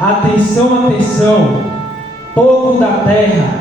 Atenção, atenção, povo da terra.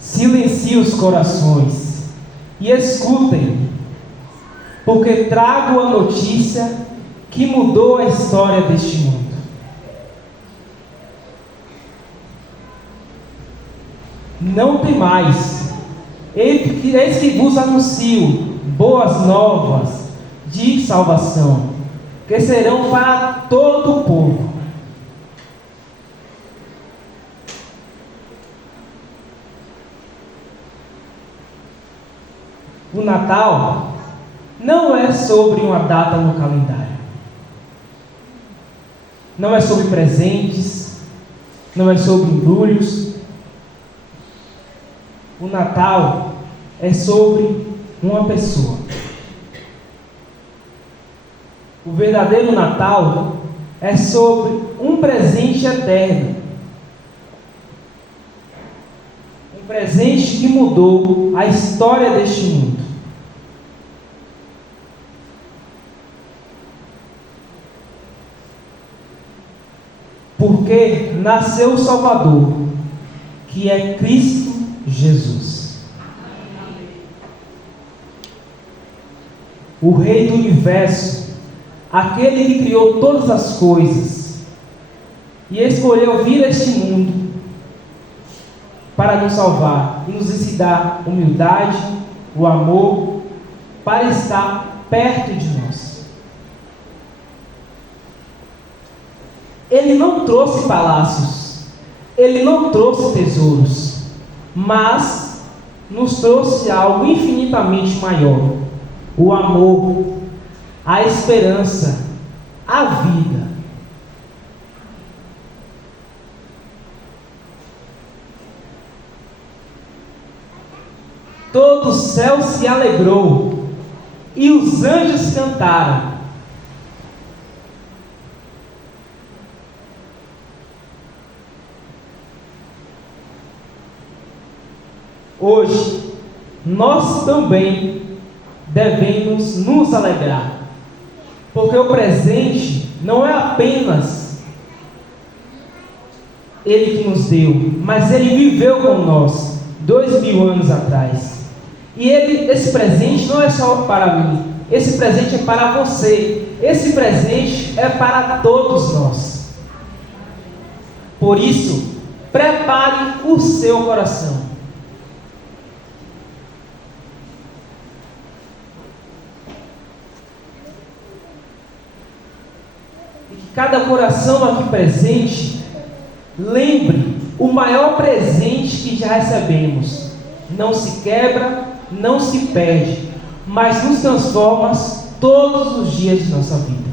Silencie os corações e escutem, porque trago a notícia que mudou a história deste mundo. Não temais, eis que vos anuncio boas novas de salvação, que serão para todo o povo. O Natal não é sobre uma data no calendário. Não é sobre presentes, não é sobre embrulhos. O Natal é sobre uma pessoa. O verdadeiro Natal é sobre um presente eterno. Um presente que mudou a história deste mundo. Porque nasceu o Salvador, que é Cristo Jesus. O Rei do Universo, aquele que criou todas as coisas e escolheu vir a este mundo para nos salvar e nos ensinar humildade, o amor, para estar perto de nós. Ele não trouxe palácios, ele não trouxe tesouros, mas nos trouxe algo infinitamente maior: o amor, a esperança, a vida. Todo o céu se alegrou e os anjos cantaram. Hoje, nós também devemos nos alegrar, porque o presente não é apenas Ele que nos deu, mas Ele viveu com nós 2000 anos atrás. E esse presente não é só para mim, esse presente é para você, esse presente é para todos nós. Por isso, prepare o seu coração. E que cada coração aqui presente lembre o maior presente que já recebemos. Não se quebra, não se perde, mas nos transforma todos os dias de nossa vida.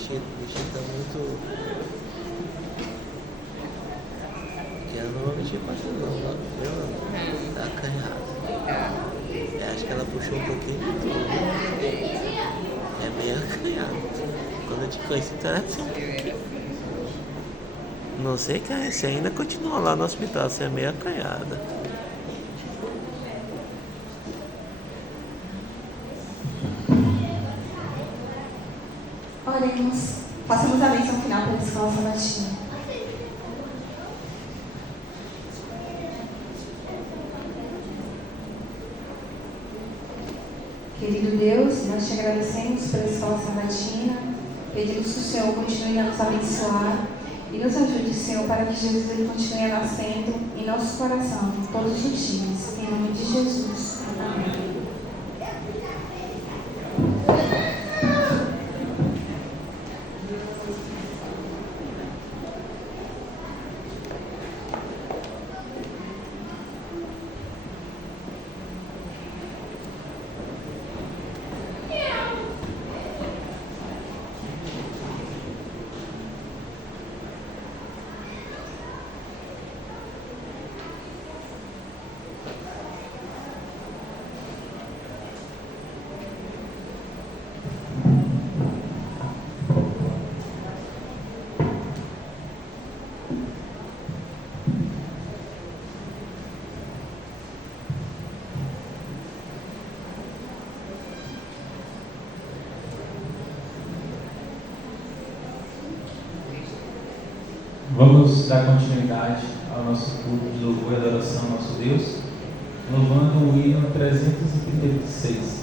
vestido tá muito... Eu não vou mentir com ela não, viu? Tá acanhado. Acho que ela puxou um pouquinho de tudo. É meio acanhado. Quando eu te conheci, tu era assim. Não sei, cara, você ainda continua lá no hospital, você é meio acanhada. Oremos. Façamos a bênção final pela Escola Sabatina. Querido Deus, nós te agradecemos pela Escola Sabatina, pedimos que o Senhor continue a nos abençoar e nos ajude, Senhor, para que Jesus ele continue nascendo em nosso coração todos os dias. Em nome de Jesus. Amém. Vamos dar continuidade ao nosso culto de louvor e adoração ao nosso Deus, louvando o hino 336.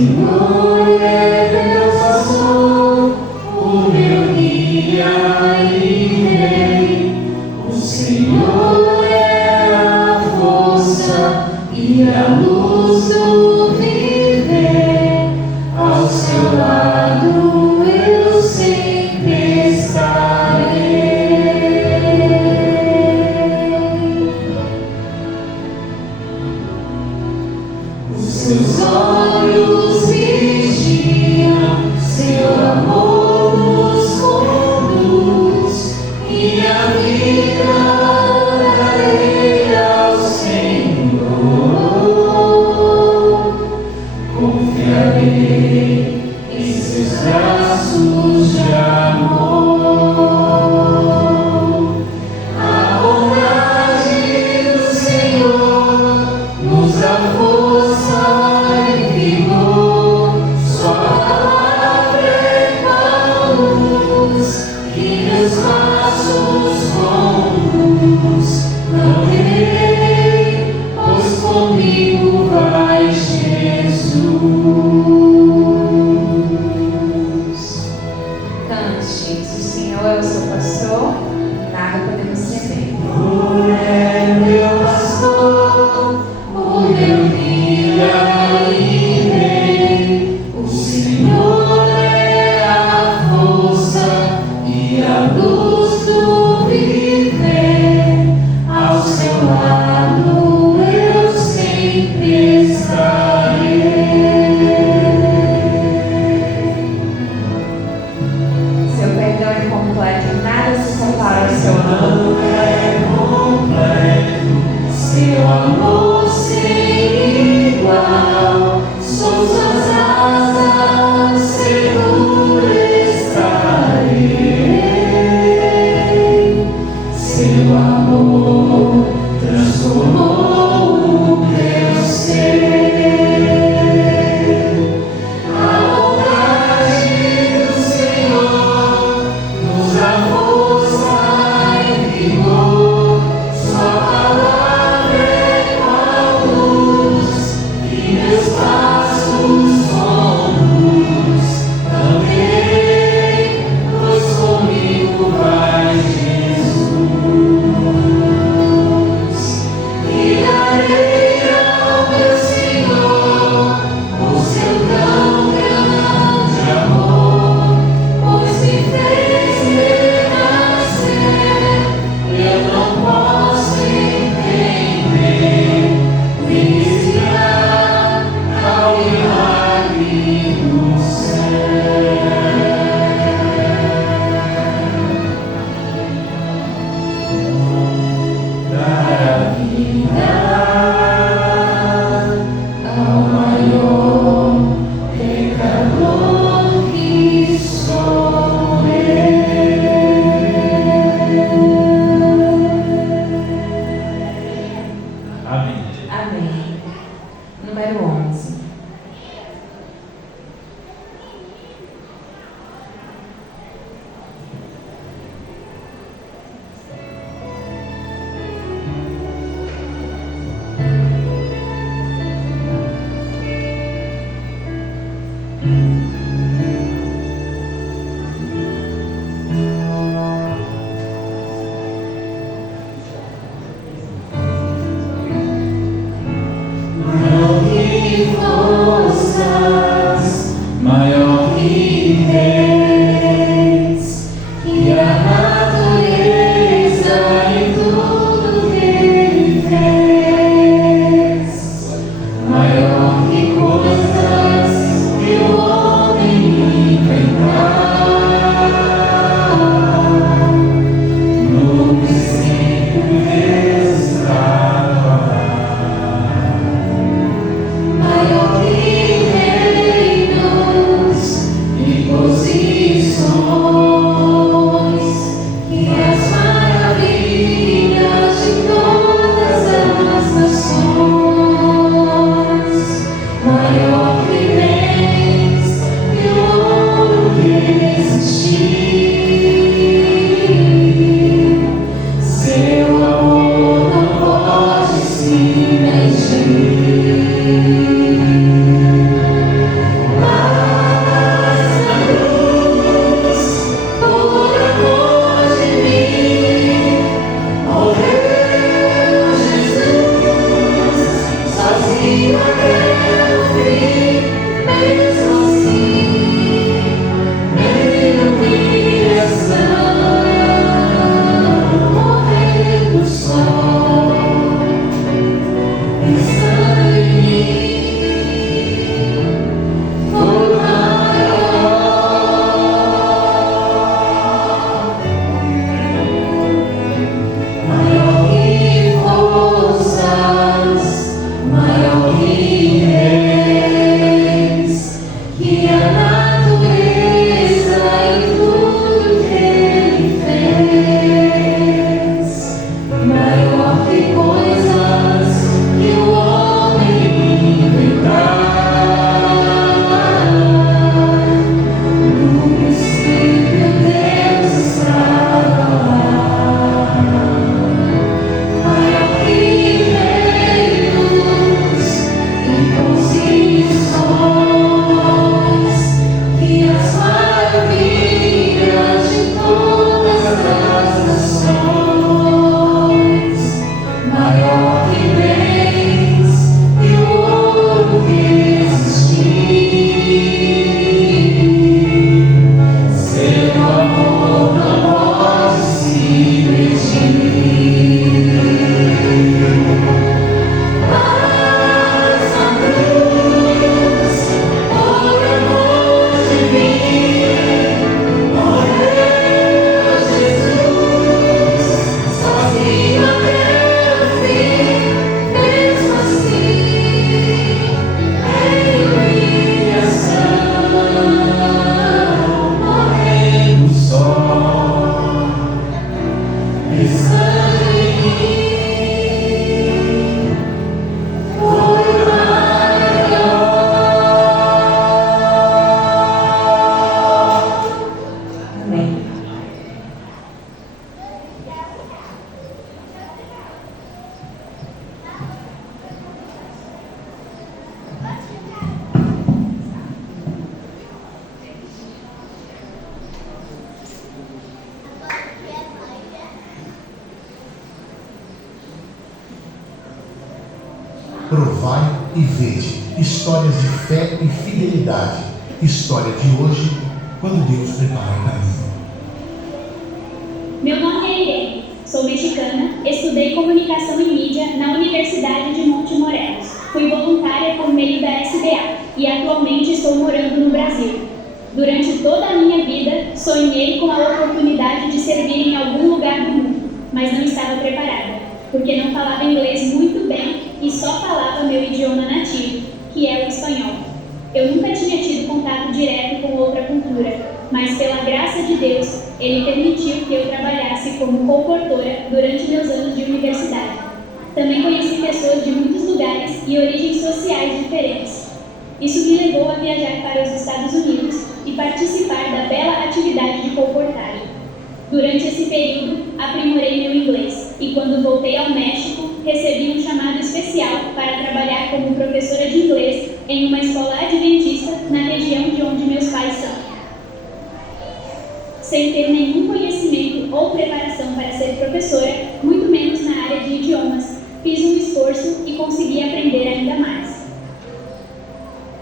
Senhor. Provai e vede. Histórias de fé e fidelidade. História de hoje, quando Deus prepara o caminho. Meu nome é Irene, sou mexicana, estudei comunicação e mídia na Universidade de Monte Morelos. Fui voluntária por meio da SBA e atualmente estou morando no Brasil. Durante toda a minha vida, sonhei com a oportunidade de servir em algum lugar do mundo, mas não estava preparada, porque não falava inglês muito bem e só falava meu idioma nativo, que é o espanhol. Eu nunca tinha tido contato direto com outra cultura, mas pela graça de Deus, Ele permitiu que eu trabalhasse como consultora durante meus anos de universidade. Também conheci pessoas de muitos lugares e origens sociais diferentes. Isso me levou a viajar para os Estados Unidos e participar da bela atividade de colportagem. Durante esse período, aprimorei meu inglês e quando voltei ao México, recebi um chamado especial para trabalhar como professora de inglês em uma escola adventista na região de onde meus pais são. Sem ter nenhum conhecimento ou preparação para ser professora, muito menos na área de idiomas, fiz um esforço e consegui aprender ainda mais.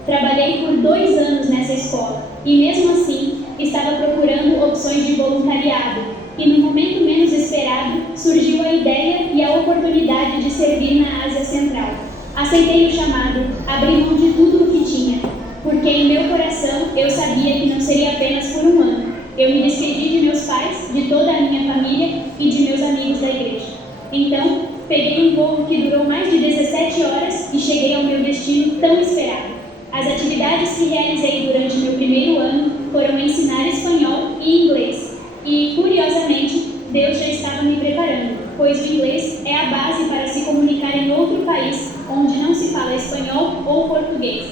Trabalhei por 2 anos nessa escola e, mesmo assim, estava procurando opções de voluntariado e, no momento menos esperado, surgiu a ideia e a oportunidade de servir na Ásia Central. Aceitei o chamado, abri mão de tudo o que tinha, porque em meu coração eu sabia que não seria apenas por um ano. Eu me despedi de meus pais, de toda a minha família e de meus amigos da igreja. Então, peguei um voo que durou mais de 17 horas e cheguei ao meu destino tão esperado. As atividades que realizei durante meu primeiro ano foram ensinar espanhol e inglês. E, curiosamente, Deus já estava me preparando, pois o inglês é a base para se comunicar em outro país onde não se fala espanhol ou português.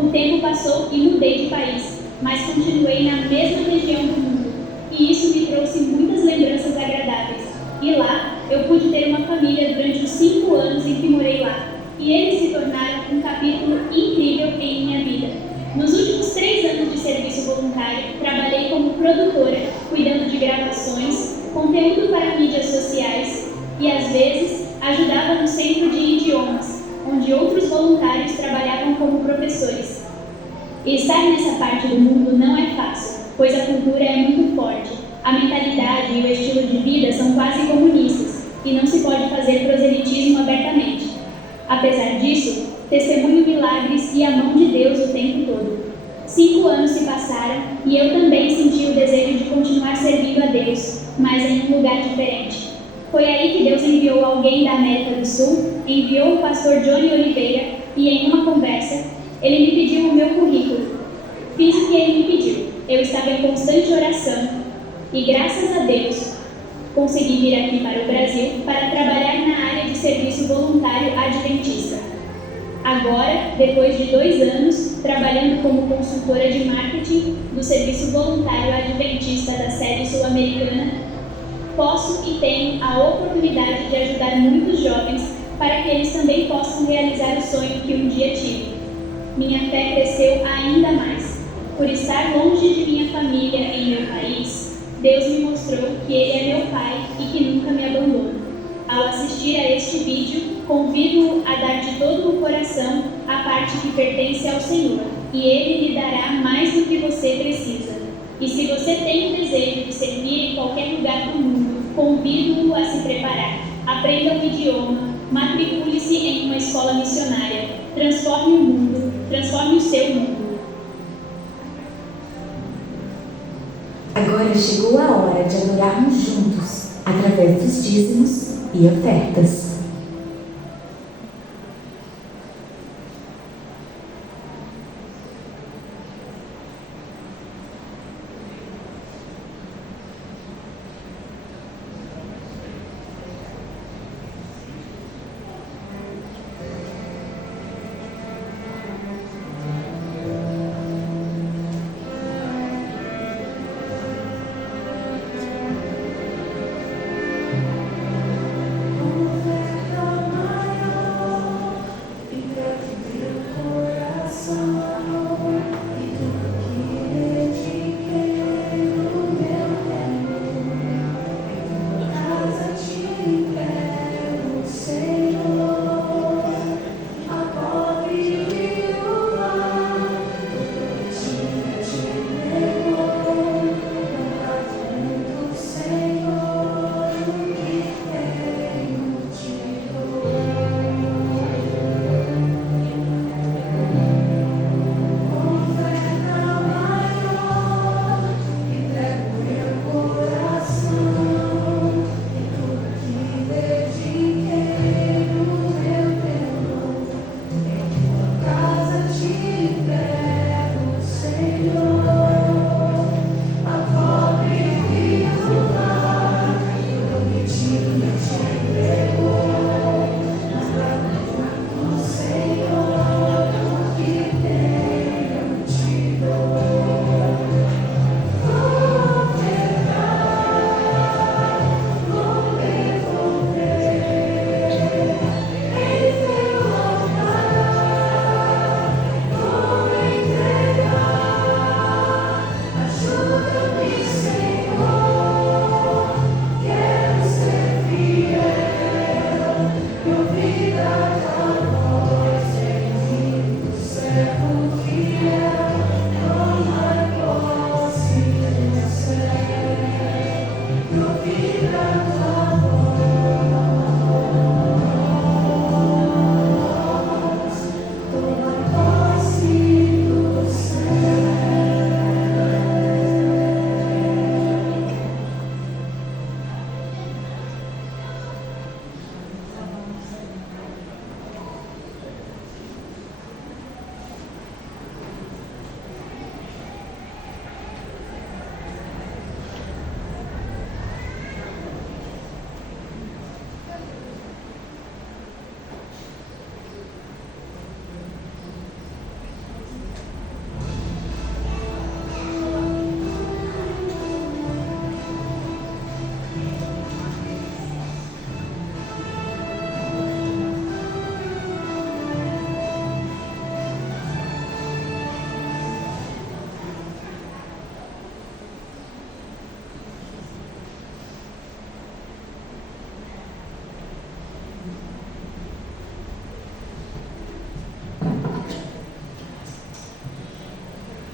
O tempo passou e mudei de país, mas continuei na mesma região do mundo, e isso me trouxe muitas lembranças agradáveis. E lá, eu pude ter uma família durante os 5 anos em que morei lá, e eles se tornaram um capítulo incrível em minha vida. Nos últimos 3 anos de serviço voluntário, trabalhei como produtora, cuidando de gravações, conteúdo para mídias sociais, e às vezes ajudava no centro de idiomas, onde outros voluntários trabalhavam como professores. E estar nessa parte do mundo não é fácil, pois a cultura é muito forte. A mentalidade e o estilo de vida são quase comunistas e não se pode fazer proselitismo abertamente. Apesar disso, testemunho milagres e a mão de Deus o tempo todo. 5 anos se passaram e eu também senti o desejo de continuar servindo a Deus, mas em um lugar diferente. Foi aí que Deus enviou alguém da América do Sul, enviou o pastor Johnny Oliveira e em uma conversa, ele me pediu o meu currículo. Fiz o que ele me pediu. Eu estava em constante oração e, graças a Deus, consegui vir aqui para o Brasil para trabalhar na área de serviço voluntário adventista. Agora, depois de 2 anos, trabalhando como consultora de marketing do serviço voluntário adventista da sede sul-americana, posso e tenho a oportunidade de ajudar muitos jovens para que eles também possam realizar o sonho que um dia tive. Minha fé cresceu ainda mais. Por estar longe de minha família em meu país, Deus me mostrou que Ele é meu Pai e que nunca me abandona. Ao assistir a este vídeo, convido-o a dar de todo o coração a parte que pertence ao Senhor, e Ele lhe dará mais do que você precisa. E se você tem o desejo de servir em qualquer lugar do mundo, convido-o a se preparar. Aprenda o idioma, matricule-se em uma escola missionária, transforme o mundo, transforme o seu mundo. Agora chegou a hora de adorarmos juntos, através dos dízimos e ofertas.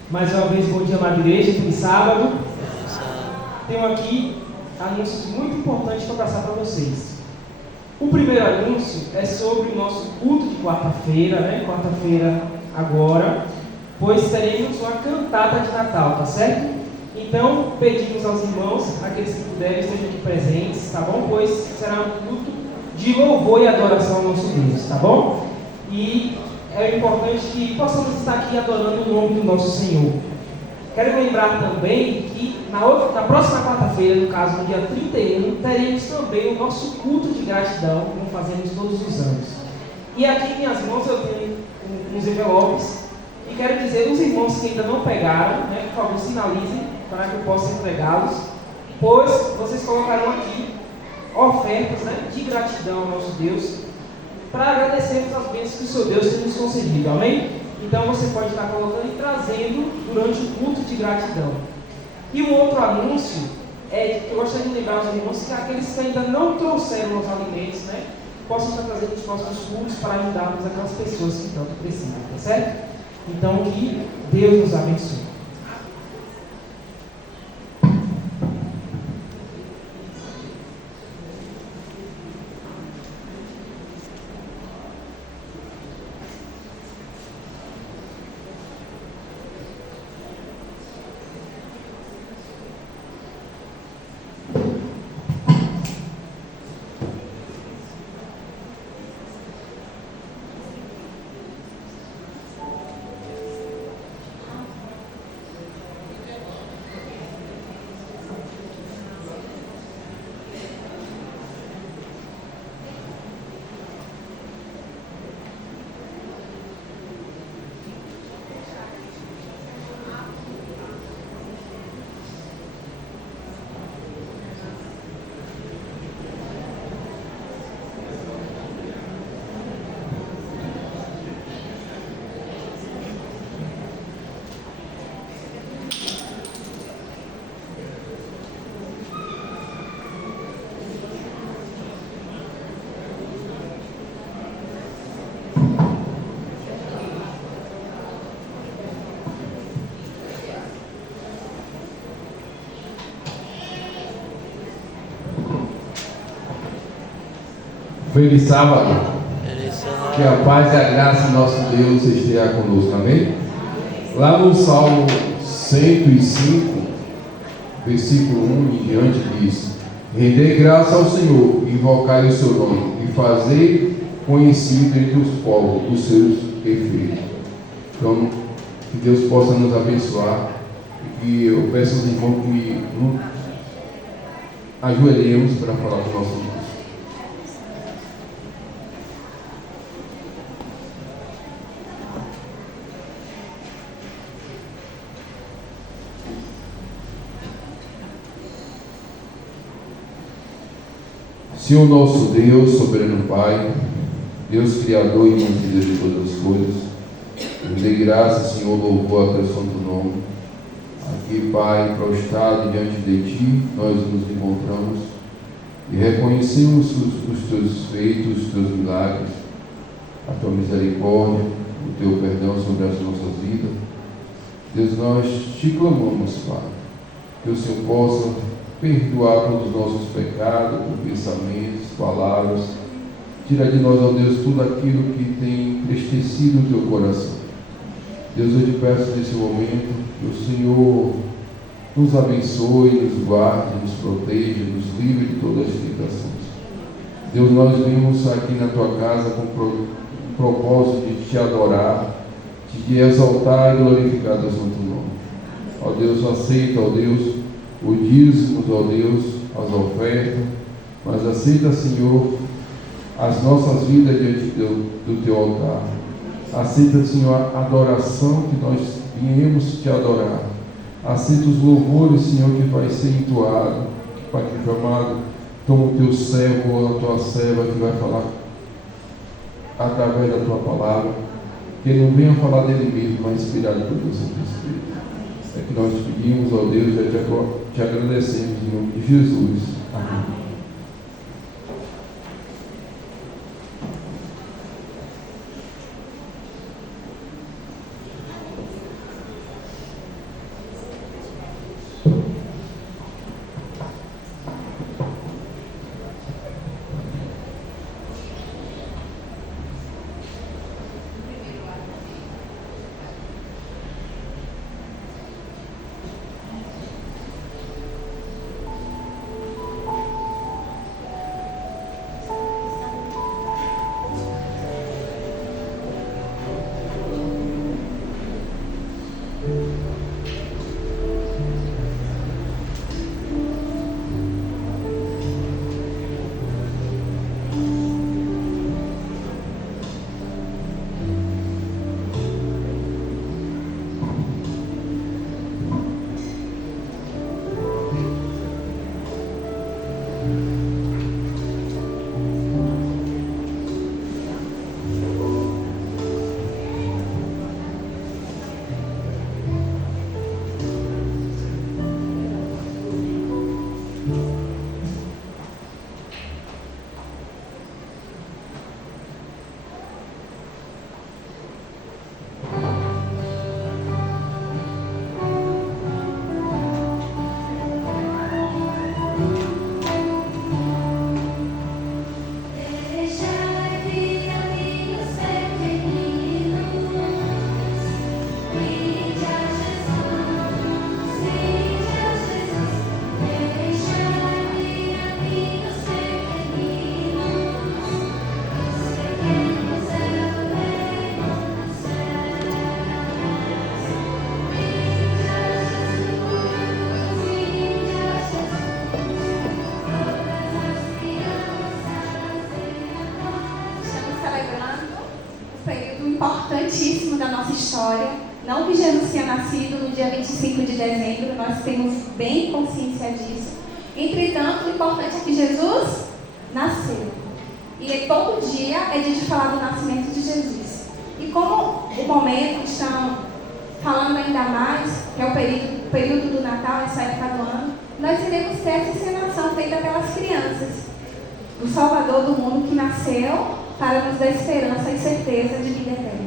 Mais uma vez, bom dia, amada igreja, feliz sábado. Tenho aqui anúncios muito importantes para passar para vocês. O primeiro anúncio é sobre o nosso culto de quarta-feira, quarta-feira agora, pois teremos uma cantata de Natal, tá certo? Então, pedimos aos irmãos, aqueles que puderem, estejam aqui presentes, tá bom? Pois será um culto de louvor e adoração ao nosso Deus, tá bom? E é importante que possamos estar aqui adorando o nome do nosso Senhor. Quero lembrar também que na próxima quarta-feira, no caso no dia 31, teremos também o nosso culto de gratidão, como fazemos todos os anos. E aqui em minhas mãos eu tenho uns envelopes e quero dizer aos irmãos que ainda não pegaram, por favor sinalizem para que eu possa entregá-los, pois vocês colocarão aqui ofertas de gratidão ao nosso Deus, para agradecermos as bênçãos que o seu Deus tem nos concedido, amém? Então você pode estar colocando e trazendo durante o culto de gratidão. E um outro anúncio é que eu gostaria de lembrar aos irmãos que aqueles que ainda não trouxeram os alimentos, possam estar trazendo os próximos cultos para ajudarmos aquelas pessoas que tanto precisam, tá certo? Então que Deus nos abençoe. Feliz sábado. Que a paz e a graça do nosso Deus esteja conosco, amém? Lá no Salmo 105, versículo 1 em diante diz: rendei graça ao Senhor, invocai o seu nome e fazei conhecido entre os povos os seus efeitos. Então, que Deus possa nos abençoar e que eu peço aos irmãos que nos ajoelhemos para falar do nosso Deus. Senhor nosso Deus, soberano Pai, Deus Criador e mantido de todas as coisas, eu dei graça, Senhor, louvor a teu santo nome. Aqui, Pai, prostrado diante de Ti, nós nos encontramos e reconhecemos os Teus feitos, os Teus milagres, a Tua misericórdia, o Teu perdão sobre as nossas vidas. Deus, nós Te clamamos, Pai, que o Senhor possa perdoar todos os nossos pecados, pensamentos, palavras. Tira de nós, ó Deus, tudo aquilo que tem entristecido o teu coração. Deus, eu te peço nesse momento que o Senhor nos abençoe, nos guarde, nos proteja, nos livre de todas as tentações. Deus, nós vimos aqui na tua casa com o propósito de te adorar, de exaltar e glorificar teu santo nome. Ó Deus, aceita, ó Deus, o dízimo, ó Deus, as ofertas, mas aceita, Senhor, as nossas vidas diante do teu altar. Aceita, Senhor, a adoração que nós viemos te adorar. Aceita os louvores, Senhor, que vai ser entoado. Pai amado, toma o teu servo ou a tua serva que vai falar através da tua palavra. Que ele não venha falar dele mesmo, mas inspirado por teu Santo Espírito. É que nós te pedimos, ó Deus, e te agradecemos em nome de Jesus. Amém. importantíssimo da nossa história. Não que Jesus tenha nascido no dia 25 de dezembro, nós temos bem consciência disso. Entretanto, o importante é que Jesus nasceu. E todo dia é dia de falar do nascimento de Jesus. E como o momento estão falando ainda mais, que é o período do Natal, essa época do ano, nós iremos ter essa encenação feita pelas crianças. O Salvador do mundo que nasceu para nos dar esperança e certeza de vida eterna.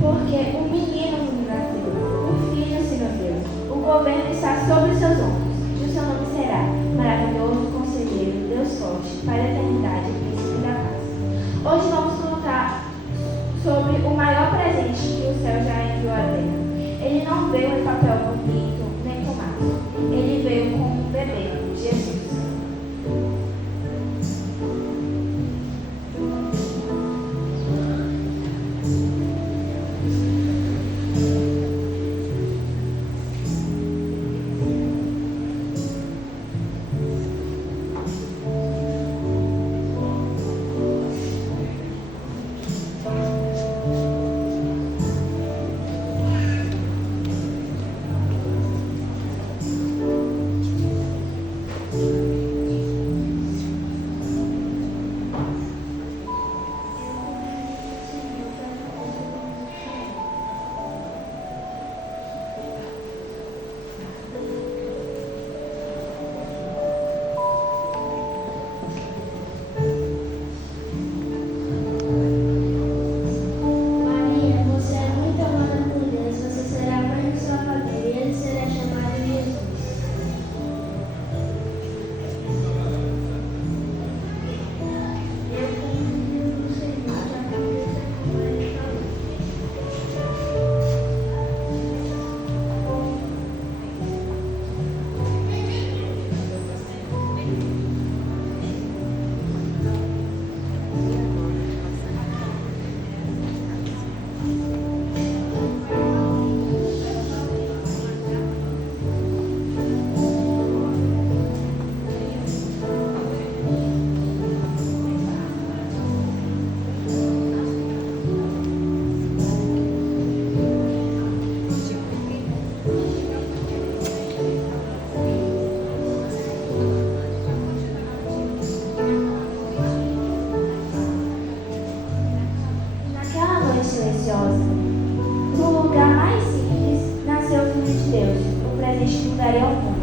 Porque um menino nos nasceu, um filho se nos deu. O governo está sobre os seus ombros, e o seu nome será Maravilhoso, Conselheiro, Deus Forte, para a eternidade, Príncipe da Paz. Hoje vamos contar sobre o maior presente que o céu já enviou à terra. Ele não veio em papel bonito, nem com massa. Ele veio como um bebê, Jesus. No lugar mais simples, nasceu o Filho de Deus, o presente que mudaria o mundo.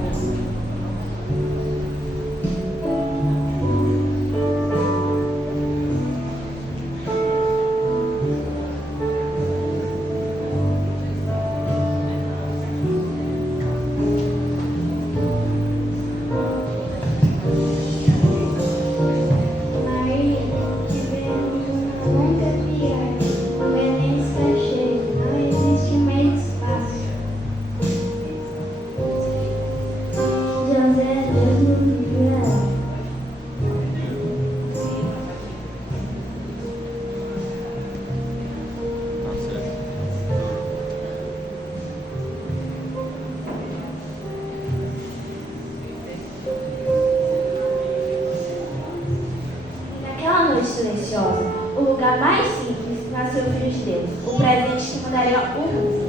Silenciosa, o lugar mais simples, nasceu o Filho de Deus, o presente que mudaria o mundo.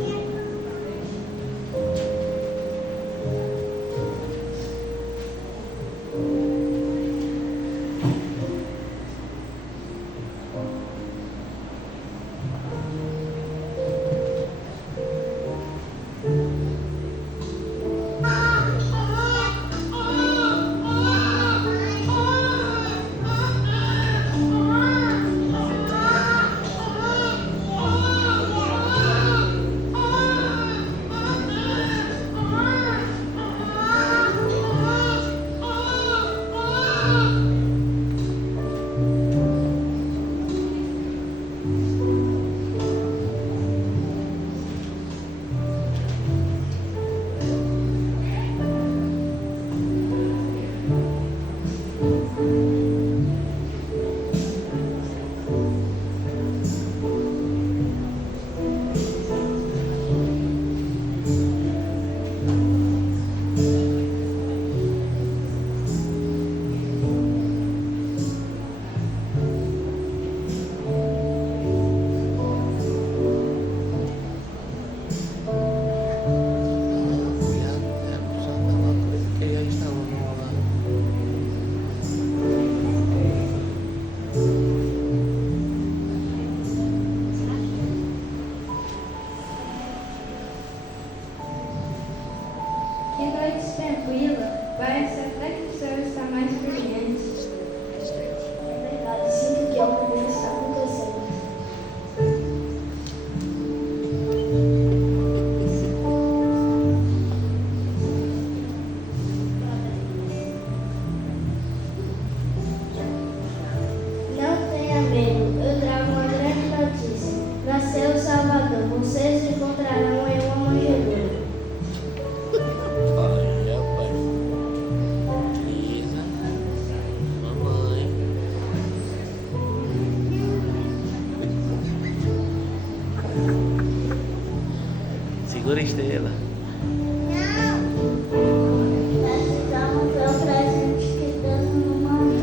mente tranquila, parece até que o céu está mais brilhante. É verdade, sinto que algo novo está acontecendo. Não tenha medo, eu trago uma grande notícia. Nasceu o Salvador, vocês o encontrarão em uma manjedoura. Olha, pai. Lisa. Mamãe. Segura a estrela. Precisamos ver o presente que Deus nos mandou.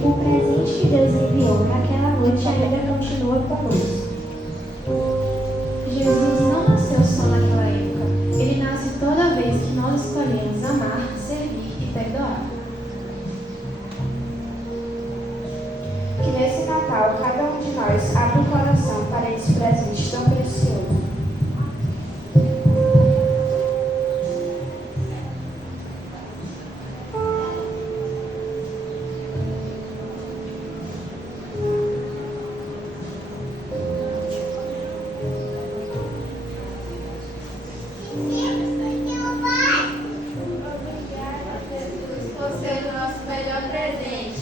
O presente que Deus enviou naquela noite ainda continua conosco. Jesus não nasceu só naquela época. Ele nasce toda vez que nós escolhemos amar, servir e perdoar. Que nesse Natal, cada um de nós abra o coração para esse presente tão precioso. Obrigada, Jesus, por ser o nosso melhor presente.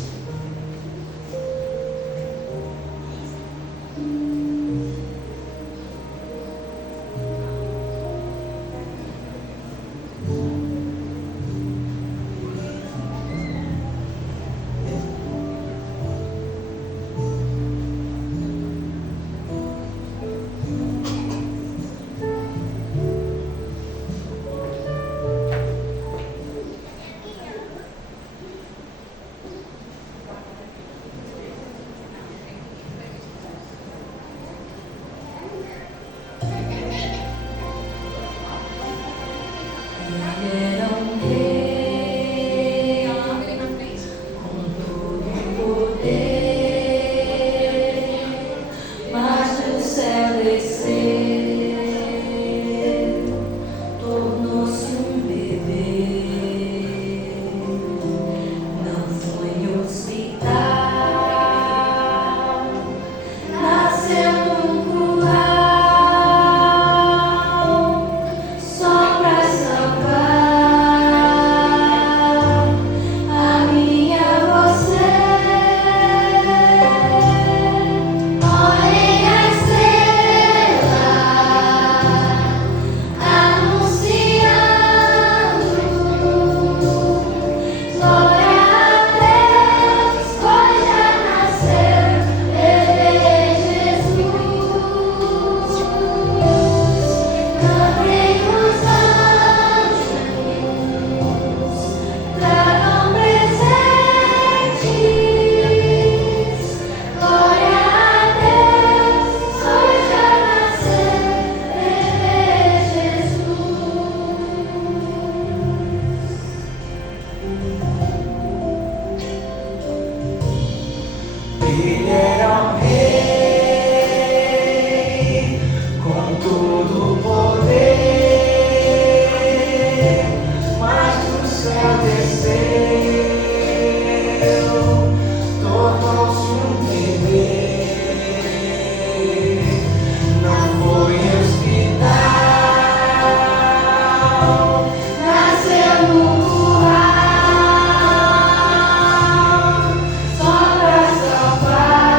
Só pra salvar.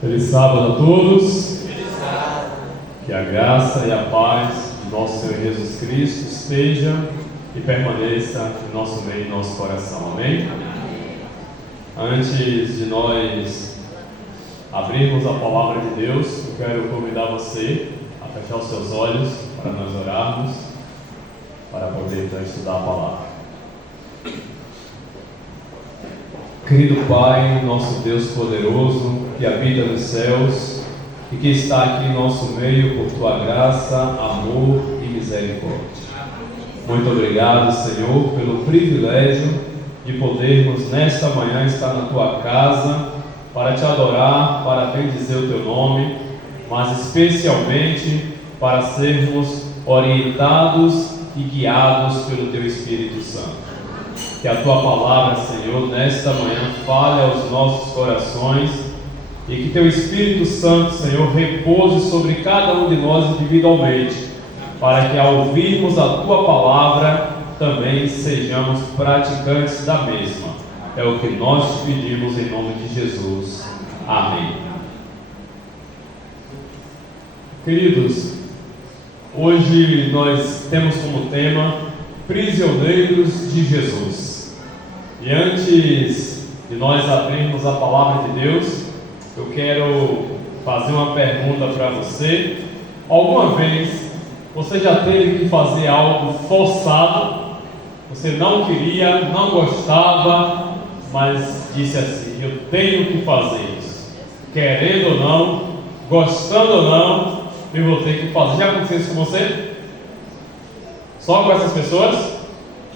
Feliz sábado a todos. Que a graça e a paz de nosso Senhor Jesus Cristo esteja e permaneça em nosso meio e em nosso coração. Amém? Antes de nós abrirmos a palavra de Deus, eu quero convidar você a fechar os seus olhos para nós orarmos, para poder então estudar a palavra. Querido Pai, nosso Deus poderoso, que habita nos céus e que está aqui em nosso meio por Tua graça, amor e misericórdia. Muito obrigado, Senhor, pelo privilégio de podermos nesta manhã estar na Tua casa para Te adorar, para bendizer o Teu nome, mas especialmente para sermos orientados e guiados pelo Teu Espírito Santo. Que a Tua palavra, Senhor, nesta manhã fale aos nossos corações e que Teu Espírito Santo, Senhor, repouse sobre cada um de nós individualmente, para que ao ouvirmos a Tua palavra também sejamos praticantes da mesma. É o que nós te pedimos em nome de Jesus. Amém. Queridos, hoje nós temos como tema Prisioneiros de Jesus. E antes de nós abrirmos a palavra de Deus, eu quero fazer uma pergunta para você. Alguma vez você já teve que fazer algo forçado? Você não queria, não gostava, mas disse assim: eu tenho que fazer isso. Querendo ou não, gostando ou não, eu vou ter que fazer. Já aconteceu isso com você? Só com essas pessoas?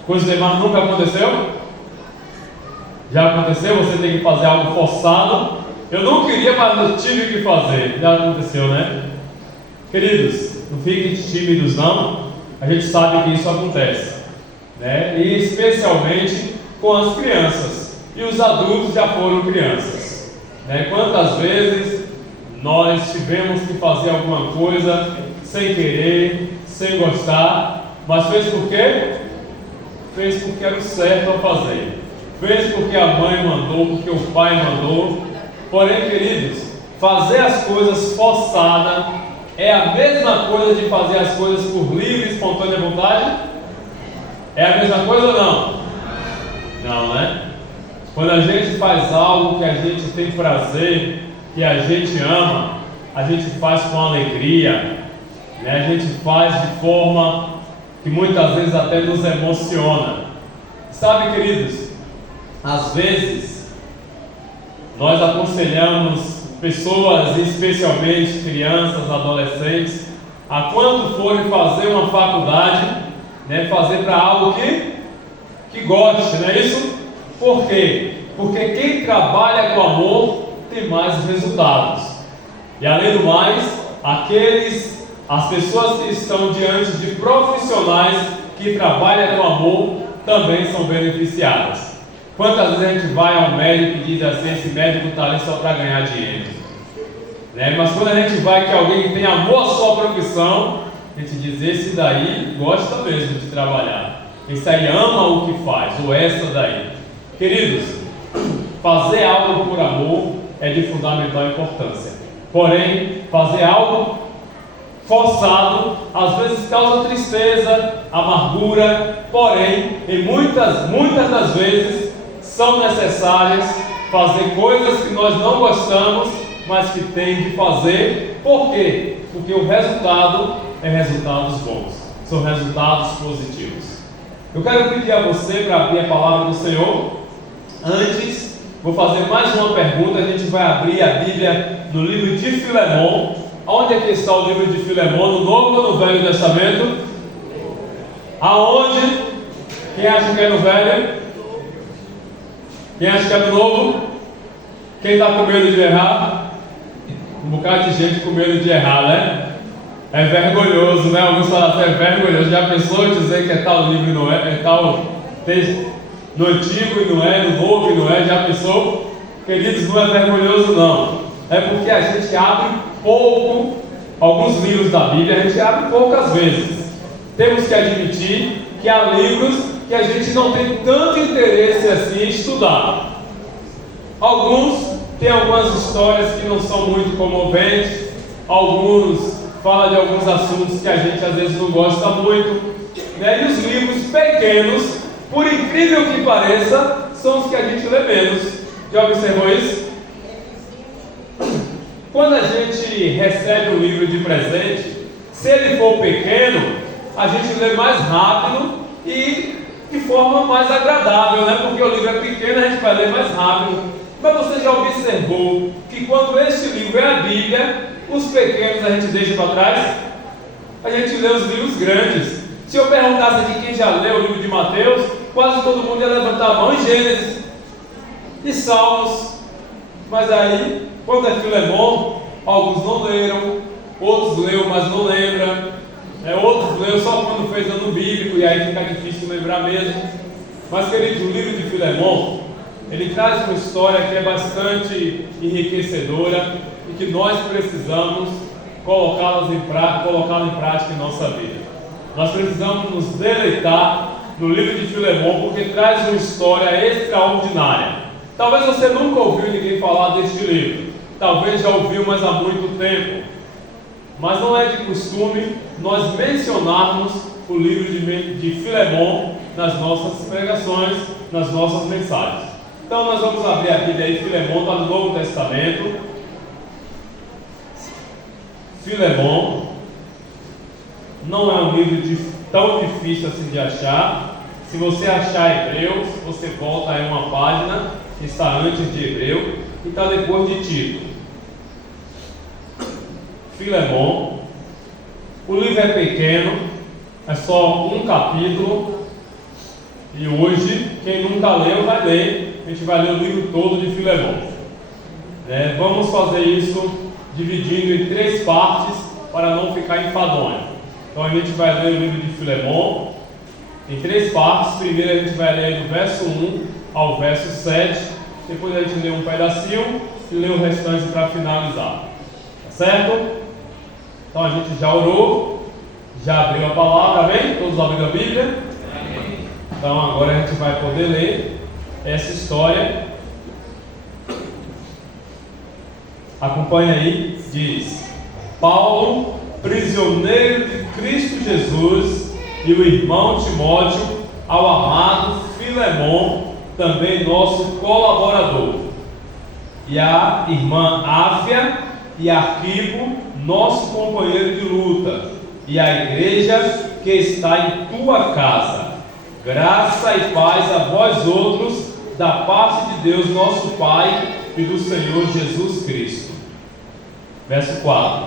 Coisa demais nunca aconteceu? Já aconteceu? Você tem que fazer algo forçado? Eu não queria, mas eu tive que fazer. Já aconteceu, né? Queridos, não fiquem tímidos não. A gente sabe que isso acontece, né? E especialmente com as crianças. E os adultos já foram crianças, né? Quantas vezes nós tivemos que fazer alguma coisa sem querer, sem gostar, mas fez por quê? Fez porque era o certo a fazer. Fez porque a mãe mandou, porque o pai mandou. Porém, queridos, fazer as coisas forçada é a mesma coisa de fazer as coisas por livre e espontânea vontade? É a mesma coisa ou não? Não, né? Quando a gente faz algo que a gente tem prazer, que a gente ama, a gente faz com alegria, né? A gente faz de forma que muitas vezes até nos emociona. Sabe, queridos, às vezes nós aconselhamos pessoas, especialmente crianças, adolescentes, a quando forem fazer uma faculdade, né, fazer para algo que goste, não é isso? Por quê? Porque quem trabalha com amor tem mais resultados. E além do mais, as pessoas que estão diante de profissionais que trabalham com amor também são beneficiadas. Quantas vezes a gente vai ao médico e diz assim: esse médico está ali só para ganhar dinheiro, né? Mas quando a gente vai que alguém tem amor à sua profissão, a gente diz: esse daí gosta mesmo de trabalhar, esse aí ama o que faz, ou essa daí. Queridos, fazer algo por amor é de fundamental importância. Porém, fazer algo forçado às vezes causa tristeza, amargura. Porém, e muitas das vezes são necessárias fazer coisas que nós não gostamos, mas que tem de fazer. Por quê? Porque o resultado é resultados bons, são resultados positivos. Eu quero pedir a você para abrir a palavra do Senhor. Antes, vou fazer mais uma pergunta. A gente vai abrir a Bíblia no livro de Filemon. Onde é que está o livro de Filemon? No Novo ou no Velho Testamento? Aonde? Quem acha que é no Velho? Quem acha que é no Novo? Quem está com medo de errar? Um bocado de gente com medo de errar, né? É vergonhoso, né? Alguns falam assim: é vergonhoso. Já pensou em dizer que é tal livro e não é tal texto no Antigo e não é, no Novo e não é? Já pensou? Queridos, não é vergonhoso não. É porque a gente abre pouco, alguns livros da Bíblia a gente abre poucas vezes. Temos que admitir que há livros que a gente não tem tanto interesse assim em estudar. Alguns tem algumas histórias que não são muito comoventes, alguns falam de alguns assuntos que a gente às vezes não gosta muito, né? E os livros pequenos, por incrível que pareça, são os que a gente lê menos. Já observou isso? Quando a gente recebe um livro de presente, se ele for pequeno, a gente lê mais rápido e de forma mais agradável, né? Porque o livro é pequeno, a gente vai ler mais rápido. Mas você já observou que quando este livro é a Bíblia, os pequenos a gente deixa para trás? A gente lê os livros grandes. Se eu perguntasse aqui quem já leu o livro de Mateus, quase todo mundo ia levantar a mão em Gênesis e Salmos. Mas aí, quando é Filemon, alguns não leram, outros leram, mas não lembram, outros leram só quando fez ano bíblico, e aí fica difícil lembrar mesmo. Mas, querido, o livro de Filemon, ele traz uma história que é bastante enriquecedora e que nós precisamos colocá-la em prática em nossa vida. Nós precisamos nos deleitar no livro de Filemon, porque traz uma história extraordinária. Talvez você nunca ouviu ninguém falar deste livro, talvez já ouviu, mas há muito tempo. Mas não é de costume nós mencionarmos o livro de Filemon nas nossas pregações, nas nossas mensagens. Então nós vamos abrir a Bíblia aí, Filemon está no Novo Testamento. Filemon não é um livro tão difícil assim de achar. Se você achar Hebreus, você volta aí uma página que está antes de Hebreu e está depois de Tito. Filemon, o livro é pequeno, é só um capítulo, e hoje, quem nunca leu vai ler, a gente vai ler o livro todo de Filemon. Vamos fazer isso dividindo em 3 partes para não ficar enfadonho. Então a gente vai ler o livro de Filemon em 3 partes. Primeiro a gente vai ler do verso 1 ao verso 7, depois a gente lê um pedacinho e lê o restante para finalizar. Tá certo? Então a gente já orou, já abriu a palavra, amém? Todos abriram a Bíblia? Amém. Então agora a gente vai poder ler essa história. Acompanha aí, diz: Paulo, prisioneiro de Cristo Jesus, e o irmão Timóteo, ao amado Filemon, também nosso colaborador, e a irmã Áfia e Arquipo, nosso companheiro de luta, e a igreja que está em tua casa. Graça e paz a vós outros, da parte de Deus nosso Pai e do Senhor Jesus Cristo. Verso 4: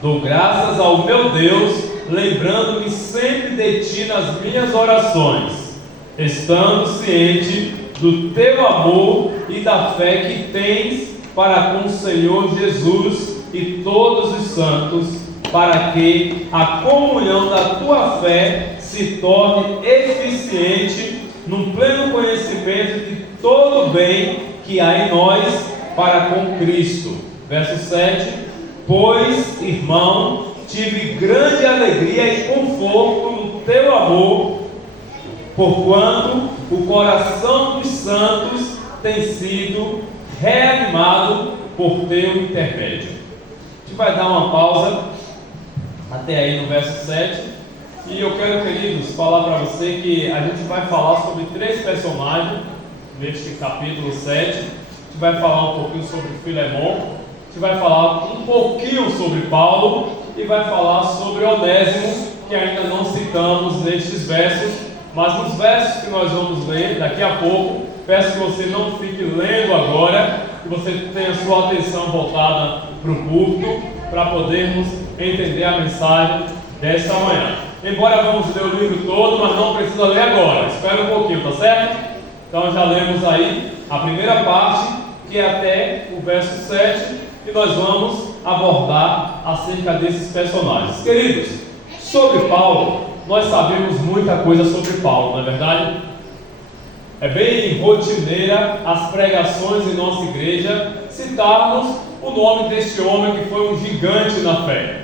Dou graças ao meu Deus, lembrando-me sempre de ti nas minhas orações, estando ciente do teu amor e da fé que tens para com o Senhor Jesus e todos os santos, para que a comunhão da tua fé se torne eficiente no pleno conhecimento de todo o bem que há em nós para com Cristo. Verso 7: Pois, irmão, tive grande alegria e conforto no teu amor, porquanto o coração dos santos tem sido reanimado por teu intermédio. A gente vai dar uma pausa até aí no verso 7, e eu quero, queridos, falar para você que a gente vai falar sobre 3 personagens neste capítulo 7. A gente vai falar um pouquinho sobre Filemon, a gente vai falar um pouquinho sobre Paulo e vai falar sobre Onésimo, que ainda não citamos nestes versos, mas nos versos que nós vamos ler daqui a pouco, peço que você não fique lendo agora, que você tenha sua atenção voltada para o púlpito, para podermos entender a mensagem desta manhã. Embora vamos ler o livro todo, mas não precisa ler agora, espera um pouquinho, tá certo? Então já lemos aí a primeira parte, que é até o verso 7, e nós vamos abordar acerca desses personagens. Queridos, sobre Paulo, nós sabemos muita coisa sobre Paulo, não é verdade? É bem rotineira as pregações em nossa igreja citarmos o nome deste homem que foi um gigante na fé,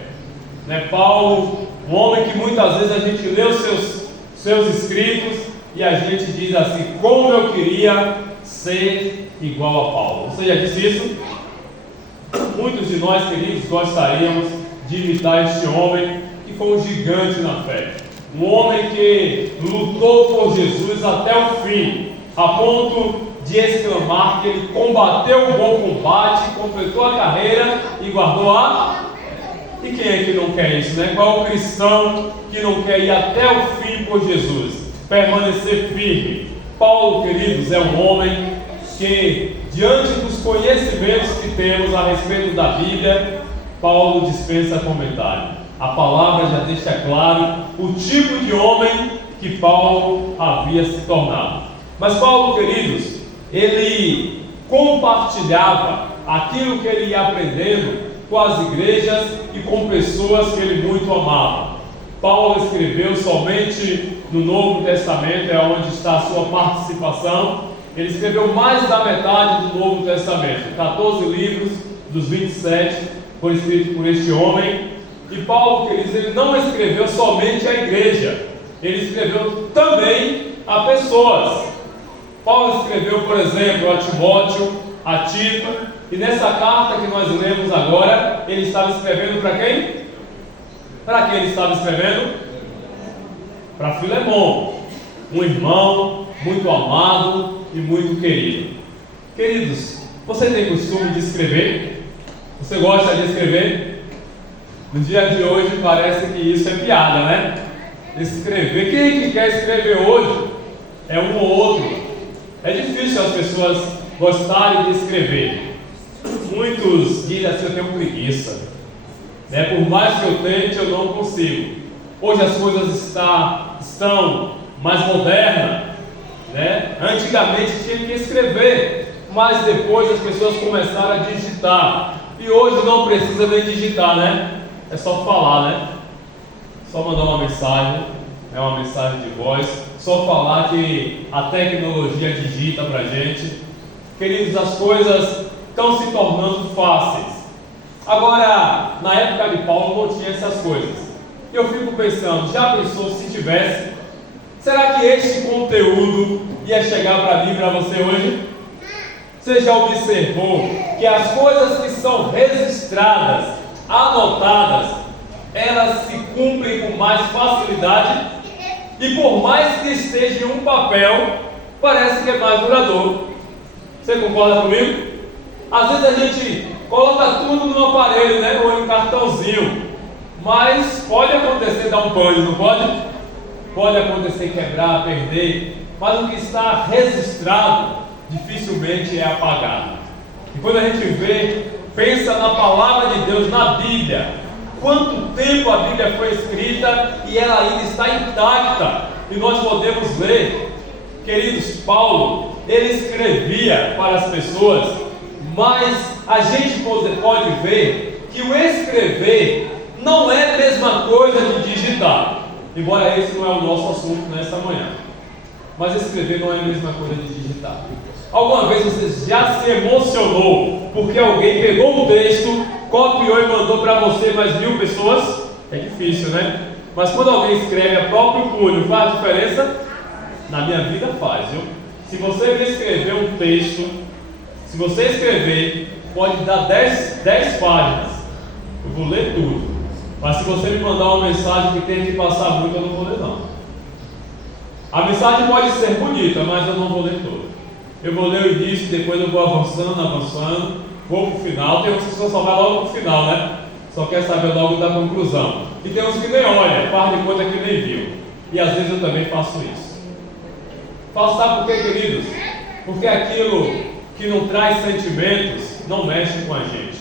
né? Paulo, um homem que muitas vezes a gente lê os seus escritos e a gente diz assim: como eu queria ser igual a Paulo. Você já disse isso? Muitos de nós, queridos, gostaríamos de imitar este homem que foi um gigante na fé. Um homem que lutou por Jesus até o fim, a ponto de exclamar que ele combateu o bom combate, completou a carreira e guardou a... E quem é que não quer isso, né? Qual é o cristão que não quer ir até o fim por Jesus? Permanecer firme. Paulo, queridos, é um homem que, diante dos conhecimentos que temos a respeito da Bíblia, Paulo dispensa comentário. A palavra já deixa claro o tipo de homem que Paulo havia se tornado. Mas Paulo, queridos, ele compartilhava aquilo que ele ia aprendendo com as igrejas e com pessoas que ele muito amava. Paulo escreveu somente no Novo Testamento, é onde está a sua participação. Ele escreveu mais da metade do Novo Testamento, 14 livros dos 27 foram escritos por este homem. E Paulo, queridos, ele não escreveu somente à igreja, ele escreveu também a pessoas. Paulo escreveu, por exemplo, a Timóteo, a Tito, e nessa carta que nós lemos agora, ele estava escrevendo para quem? Para quem ele estava escrevendo? Para Filemon, um irmão muito amado e muito querido. Queridos, você tem costume de escrever? Você gosta de escrever? No dia de hoje parece que isso é piada, né? Escrever. Quem que quer escrever hoje? É um ou outro. É difícil as pessoas gostarem de escrever. Muitos dizem assim: eu tenho preguiça, né? Por mais que eu tente, eu não consigo. Hoje as coisas estão mais modernas, né? Antigamente tinha que escrever, mas depois as pessoas começaram a digitar. E hoje não precisa nem digitar, né? É só falar, né? Só mandar uma mensagem, é uma mensagem de voz, só falar que a tecnologia digita pra gente. Queridos, as coisas estão se tornando fáceis. Agora, na época de Paulo não tinha essas coisas. E eu fico pensando, já pensou se tivesse? Será que este conteúdo ia chegar para mim e para você hoje? Você já observou que as coisas que são registradas, anotadas, elas se cumprem com mais facilidade? E por mais que esteja em um papel, parece que é mais duradouro. Você concorda comigo? Às vezes a gente coloca tudo no aparelho, né? Ou em um cartãozinho. Mas pode acontecer dar um pane, não pode? Pode acontecer quebrar, perder. Mas o que está registrado dificilmente é apagado. E quando a gente vê, pensa na palavra de Deus, na Bíblia. Quanto tempo a Bíblia foi escrita e ela ainda está intacta. E nós podemos ler, queridos, Paulo, ele escrevia para as pessoas, mas a gente pode ver que o escrever não é a mesma coisa de digitar. Embora esse não é o nosso assunto nessa manhã. Mas escrever não é a mesma coisa de digitar. Alguma vez você já se emocionou porque alguém pegou um texto, copiou e mandou para você mais 1000 pessoas? É difícil, né? Mas quando alguém escreve a próprio punho, faz diferença? Na minha vida faz, viu? Se você me escrever um texto, se você escrever, pode dar 10 páginas. Eu vou ler tudo. Mas se você me mandar uma mensagem que tem que passar muito, eu não vou ler não. A mensagem pode ser bonita, mas eu não vou ler toda. Eu vou ler o início, depois eu vou avançando, vou para o final. Tem uns que só vai logo para o final, né? Só quer saber logo da conclusão. E tem uns que nem olham, faz de conta que nem viu. E às vezes eu também faço isso. Faço, sabe por quê, queridos? Porque aquilo que não traz sentimentos não mexe com a gente.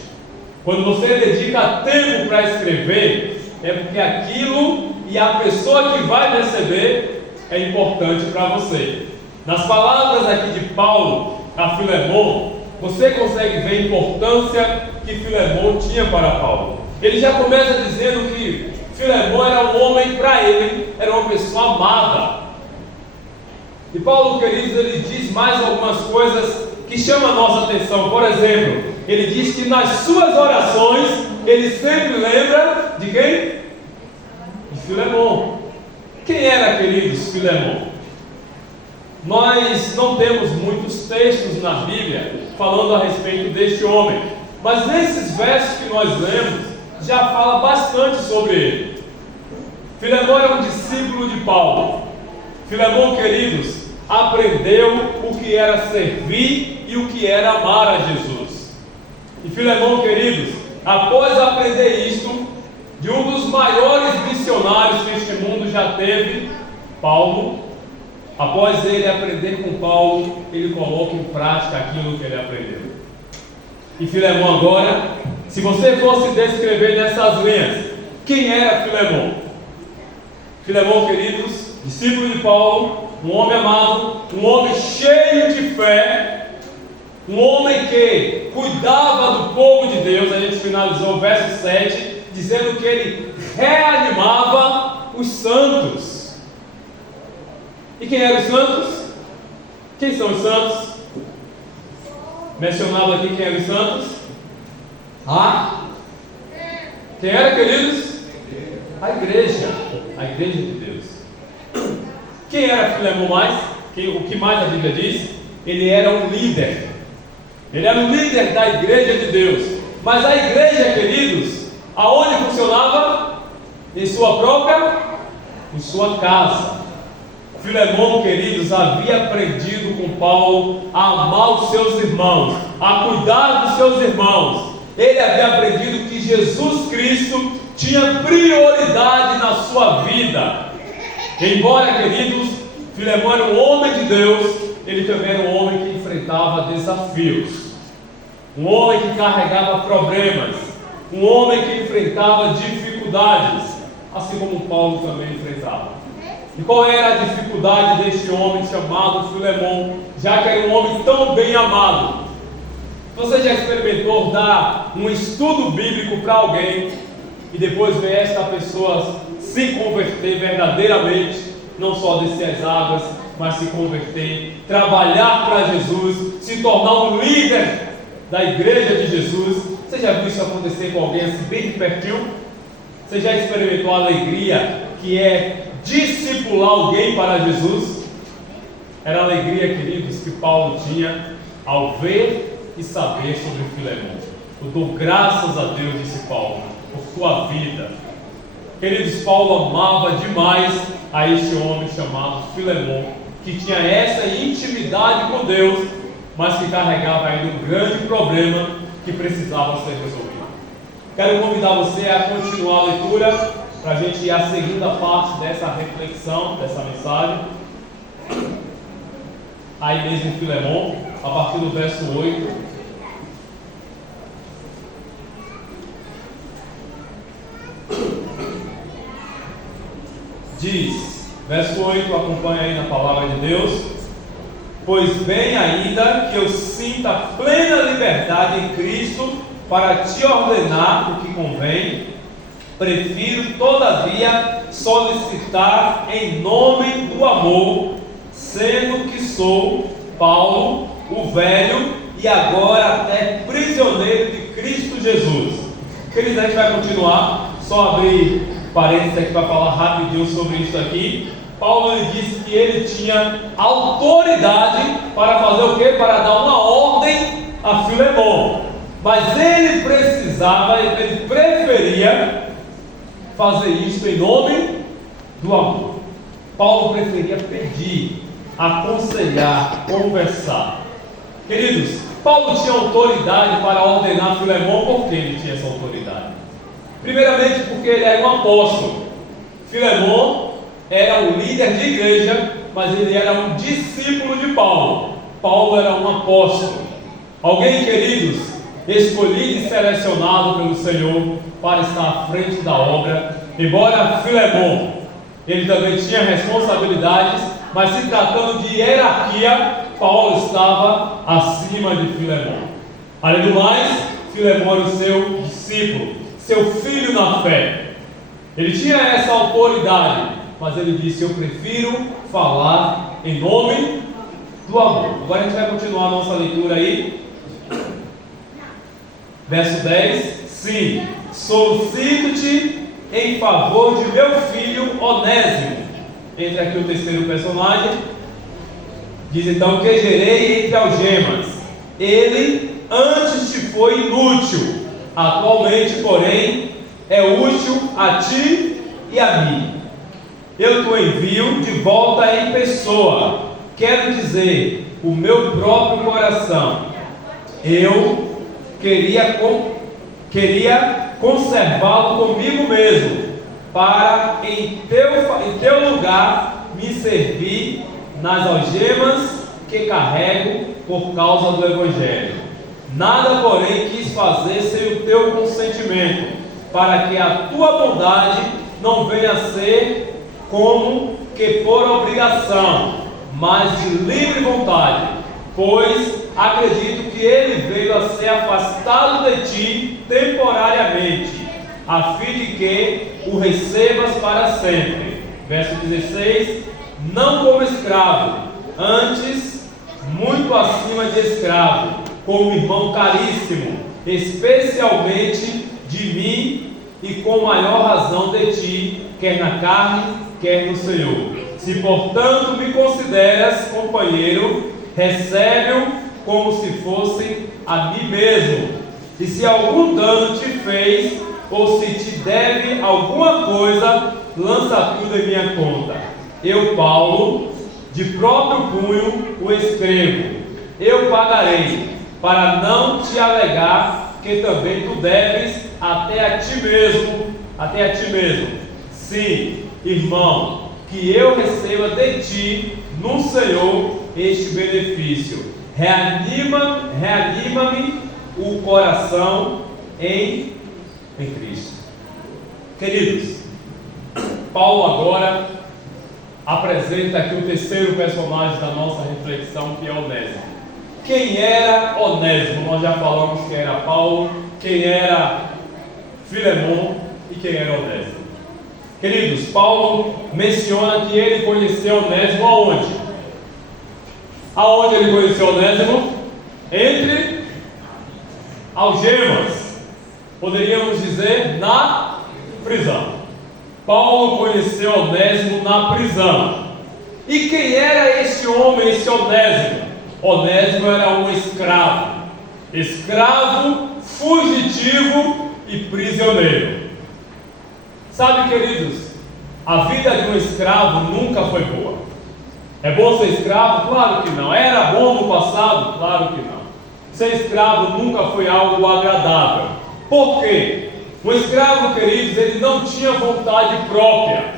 Quando você dedica tempo para escrever, é porque aquilo e a pessoa que vai receber é importante para você. Nas palavras aqui de Paulo a Filemon, você consegue ver a importância que Filemon tinha para Paulo. Ele já começa dizendo que Filemon era um homem para ele, era uma pessoa amada. E Paulo, queridos, ele diz mais algumas coisas que chamam a nossa atenção. Por exemplo, ele diz que nas suas orações, ele sempre lembra de quem? De Filemon. Quem era, queridos, Filemon? Nós não temos muitos textos na Bíblia falando a respeito deste homem, mas nesses versos que nós lemos, já fala bastante sobre ele. Filemão era um discípulo de Paulo. Filemão, queridos, aprendeu o que era servir e o que era amar a Jesus. E Filemão, queridos, após aprender isto, de um dos maiores missionários que este mundo já teve, Paulo, após ele aprender com Paulo, ele coloca em prática aquilo que ele aprendeu. E Filemão agora, se você fosse descrever nessas linhas, quem era Filemão? Filemão, queridos, discípulo de Paulo, um homem amado, um homem cheio de fé, um homem que cuidava do povo de Deus. A gente finalizou o verso 7, dizendo que ele reanimava os santos. E quem eram os santos? Quem são os santos? Mencionado aqui quem eram os santos? Quem era, queridos? A igreja de Deus. Quem era Filemão mais? O que mais a Bíblia diz? Ele era um líder. Ele era um líder da igreja de Deus. Mas a igreja, queridos, aonde funcionava? Em sua casa. Filemão, queridos, havia aprendido com Paulo a amar os seus irmãos, a cuidar dos seus irmãos. Ele havia aprendido que Jesus Cristo tinha prioridade na sua vida. Embora, queridos, Filemão era um homem de Deus, ele também era um homem que enfrentava desafios, um homem que carregava problemas, um homem que enfrentava dificuldades, assim como Paulo também enfrentava. E qual era a dificuldade deste homem chamado Filemão, já que era um homem tão bem amado? Você já experimentou dar um estudo bíblico para alguém e depois ver esta pessoa se converter verdadeiramente, não só descer as águas, mas se converter, trabalhar para Jesus, se tornar um líder da igreja de Jesus? Você já viu isso acontecer com alguém assim bem de pertinho? Você já experimentou a alegria que é discipular alguém para Jesus? Era a alegria, queridos, que Paulo tinha ao ver e saber sobre Filemão. Eu dou graças a Deus, disse Paulo, por sua vida. Queridos, Paulo amava demais a este homem chamado Filemão, que tinha essa intimidade com Deus, mas que carregava ainda um grande problema que precisava ser resolvido. Quero convidar você a continuar a leitura, para a gente ir à segunda parte dessa reflexão, dessa mensagem. Aí mesmo em Filemão, a partir do verso 8. Diz, verso 8, acompanha aí na palavra de Deus: pois bem ainda que eu sinta plena liberdade em Cristo para te ordenar o que convém, prefiro todavia solicitar em nome do amor, sendo que sou Paulo, o velho e agora até prisioneiro de Cristo Jesus. Queridos, a gente vai continuar, só abrir parênteses aqui para falar rapidinho sobre isso aqui. Paulo lhe disse que ele tinha autoridade para fazer o quê? Para dar uma ordem a Filemão. Mas ele preferia fazer isso em nome do amor. Paulo preferia pedir, aconselhar, conversar. Queridos, Paulo tinha autoridade para ordenar Filemão. Por que ele tinha essa autoridade? Primeiramente porque ele era um apóstolo. Filemão era o líder de igreja, mas ele era um discípulo de Paulo. Paulo era um apóstolo, alguém, queridos, escolhido e selecionado pelo Senhor para estar à frente da obra. Embora Filemão, ele também tinha responsabilidades, mas se tratando de hierarquia, Paulo estava acima de Filemão. Além do mais, Filemão era o seu discípulo, seu filho na fé. Ele tinha essa autoridade, mas ele disse: eu prefiro falar em nome do amor. Agora a gente vai continuar a nossa leitura aí. Verso 10: sim, solicito-te em favor de meu filho Onésimo. Entra aqui o terceiro personagem. Diz então que gerei entre algemas. Ele antes te foi inútil, atualmente, porém, é útil a ti e a mim. Eu te envio de volta em pessoa. Quero dizer, o meu próprio coração. Eu queria conservá-lo comigo mesmo, para em teu lugar me servir nas algemas que carrego por causa do Evangelho. Nada, porém, quis fazer sem o teu consentimento, para que a tua bondade não venha a ser como que por obrigação, mas de livre vontade, pois acredito que ele veio a ser afastado de ti temporariamente, a fim de que o recebas para sempre. Verso 16: não como escravo, antes muito acima de escravo, como irmão caríssimo, especialmente de mim, e com maior razão de ti, quer na carne, quer no Senhor. Se portanto me consideras companheiro, recebe-o como se fosse a mim mesmo. E se algum dano te fez, ou se te deve alguma coisa, lança tudo em minha conta. Eu, Paulo, de próprio punho o escrevo. Eu pagarei, para não te alegar que também tu deves até a ti mesmo. Sim, irmão, que eu receba de ti no Senhor este benefício. Reanima-me o coração em Cristo. Queridos, Paulo agora apresenta aqui o terceiro personagem da nossa reflexão, que é Onésimo. Quem era Onésimo? Nós já falamos quem era Paulo, quem era Filemon e quem era Onésimo. Queridos, Paulo menciona que ele conheceu Onésimo aonde? Aonde ele conheceu Onésimo? Entre algemas. Poderíamos dizer na prisão. Paulo conheceu Onésimo na prisão. E quem era esse homem, esse Onésimo? Onésimo era um escravo, fugitivo e prisioneiro. Sabe, queridos, a vida de um escravo nunca foi boa. É bom ser escravo? Claro que não. Era bom no passado? Claro que não. Ser escravo nunca foi algo agradável. Por quê? O escravo, queridos, ele não tinha vontade própria.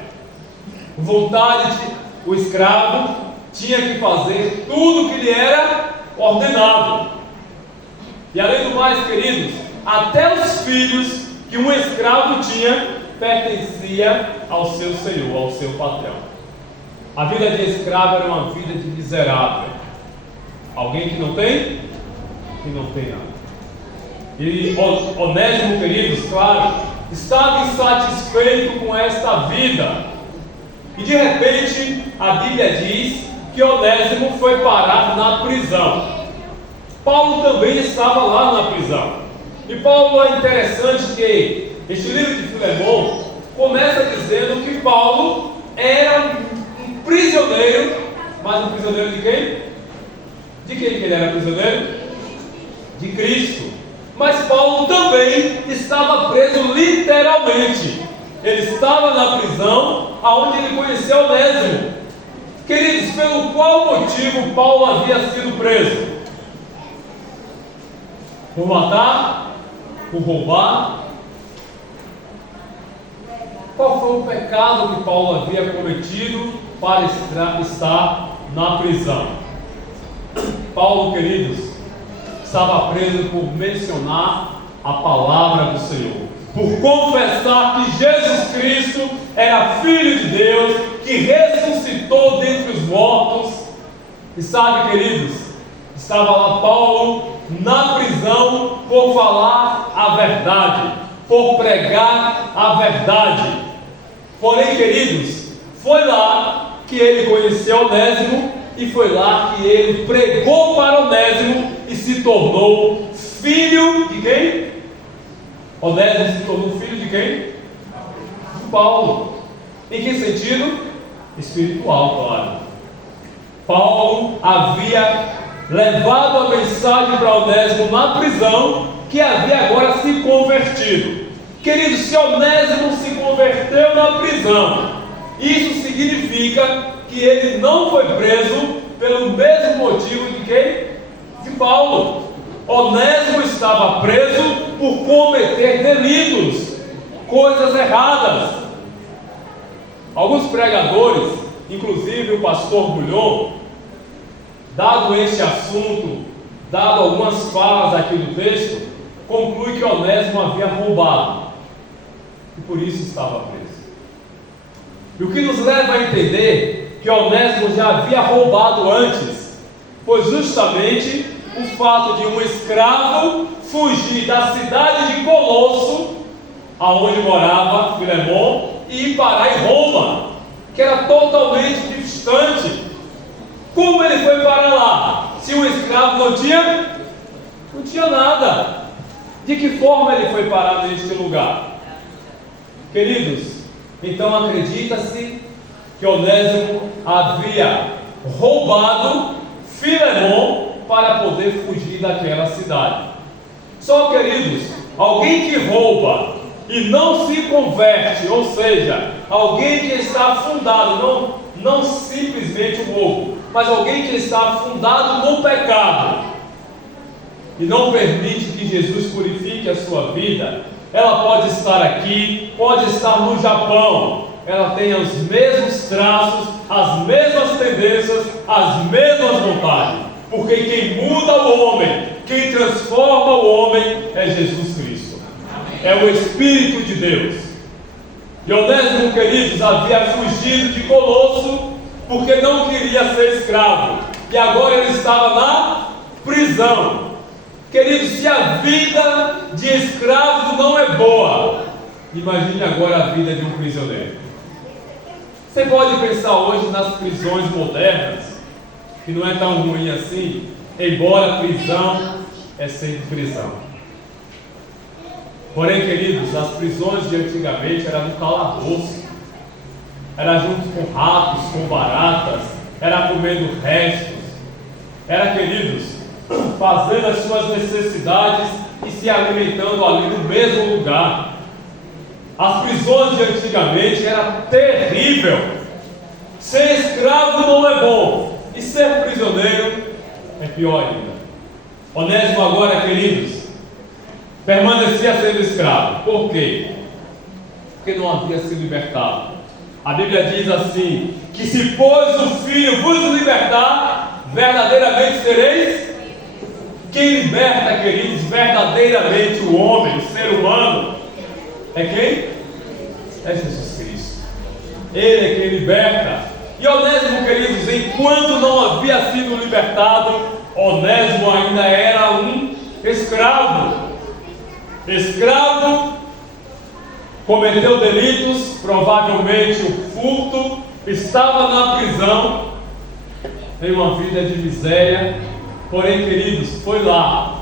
O escravo tinha que fazer tudo que lhe era ordenado. E além do mais, queridos, até os filhos que um escravo tinha pertencia ao seu senhor, ao seu patrão. A vida de escravo era uma vida de miserável. Alguém que não tem? Que não tem nada. E Onésimo, queridos, claro, estava insatisfeito com esta vida. E de repente, a Bíblia diz que Onésimo foi parar na prisão. Paulo também estava lá na prisão. E Paulo, é interessante que este livro de Filemon começa dizendo que Paulo era um prisioneiro, mas um prisioneiro de quem? De quem que ele era prisioneiro? De Cristo. Mas Paulo também estava preso literalmente. Ele estava na prisão, aonde ele conheceu Onésimo. Queridos, pelo qual motivo Paulo havia sido preso? Por matar? Por roubar? Qual foi o pecado que Paulo havia cometido para estar na prisão? Paulo, queridos, estava preso por mencionar a palavra do Senhor, por confessar que Jesus Cristo era Filho de Deus, que ressuscitou dentre os mortos. E sabe, queridos, estava lá Paulo na prisão por falar a verdade, por pregar a verdade. Porém, queridos, foi lá que ele conheceu Onésimo e foi lá que ele pregou para Onésimo e se tornou filho de quem? Onésimo se tornou filho de quem? De Paulo. Em que sentido? Espiritual, claro. Paulo havia levado a mensagem para Onésimo na prisão, que havia agora se convertido. Queridos, se Onésimo se converteu na prisão, isso significa que ele não foi preso pelo mesmo motivo de quem? De Paulo. Onésimo estava preso por cometer delitos, coisas erradas. Alguns pregadores, inclusive o pastor Bulhon, dado este assunto, dado algumas falas aqui do texto, conclui que Onésimo havia roubado e por isso estava preso. E o que nos leva a entender que Onésimo já havia roubado antes foi justamente o fato de um escravo fugir da cidade de Colosso, aonde morava Filemon, e ir parar em Roma, que era totalmente distante. Como ele foi parar lá? Se um escravo não tinha nada. De que forma ele foi parar neste lugar? Queridos, então acredita-se que Onésimo havia roubado Filemon para poder fugir daquela cidade. Só, queridos, alguém que rouba e não se converte, ou seja, alguém que está afundado, não simplesmente o roubo, mas alguém que está afundado no pecado e não permite que Jesus purifique a sua vida, ela pode estar aqui, pode estar no Japão, ela tem os mesmos traços, as mesmas tendências, as mesmas vontades, porque quem muda o homem, quem transforma o homem é Jesus Cristo. É o Espírito de Deus. E Onésimo, queridos, havia fugido de Colosso porque não queria ser escravo, e agora ele estava na prisão. Queridos, se a vida de escravo não é boa, imagine agora a vida de um prisioneiro. Você pode pensar hoje nas prisões modernas, que não é tão ruim assim, embora prisão é sempre prisão. Porém, queridos, as prisões de antigamente eram no calabouço, era junto com ratos, com baratas, era comendo restos, era, queridos, fazendo as suas necessidades e se alimentando ali no mesmo lugar. As prisões de antigamente era terrível. Ser escravo não é bom, e ser prisioneiro é pior ainda. Onésimo agora, queridos, permanecia sendo escravo. Por quê? Porque não havia sido libertado. A Bíblia diz assim, que se pois o Filho vos libertar, verdadeiramente sereis. Quem liberta, queridos, verdadeiramente o homem, o ser humano, é quem? É Jesus Cristo. Ele é quem liberta. E Onésimo, queridos, enquanto não havia sido libertado, Onésimo ainda era um escravo. Escravo, cometeu delitos, provavelmente o furto, estava na prisão, em uma vida de miséria. Porém, queridos, foi lá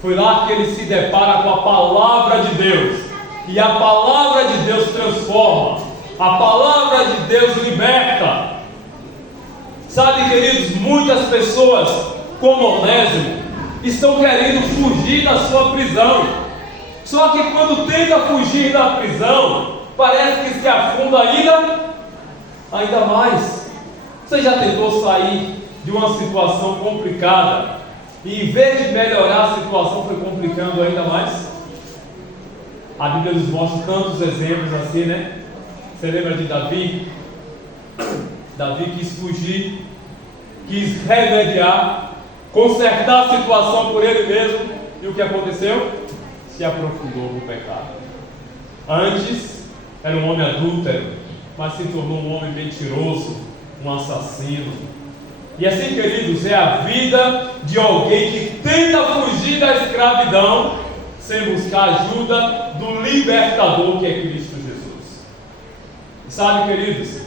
que ele se depara com a palavra de Deus, e a palavra de Deus transforma, a palavra de Deus liberta. Sabe, queridos, muitas pessoas, como Onésimo, estão querendo fugir da sua prisão. Só que quando tenta fugir da prisão, parece que se afunda ainda mais. Você já tentou sair de uma situação complicada e em vez de melhorar a situação foi complicando ainda mais? A Bíblia nos mostra tantos exemplos assim, né? Você lembra de Davi? Davi quis fugir, quis remediar, consertar a situação por ele mesmo, e o que aconteceu? Se aprofundou no pecado. Antes era um homem adúltero, mas se tornou um homem mentiroso, um assassino. E assim, queridos, é a vida de alguém que tenta fugir da escravidão sem buscar a ajuda do libertador, que é Cristo Jesus. E sabe, queridos,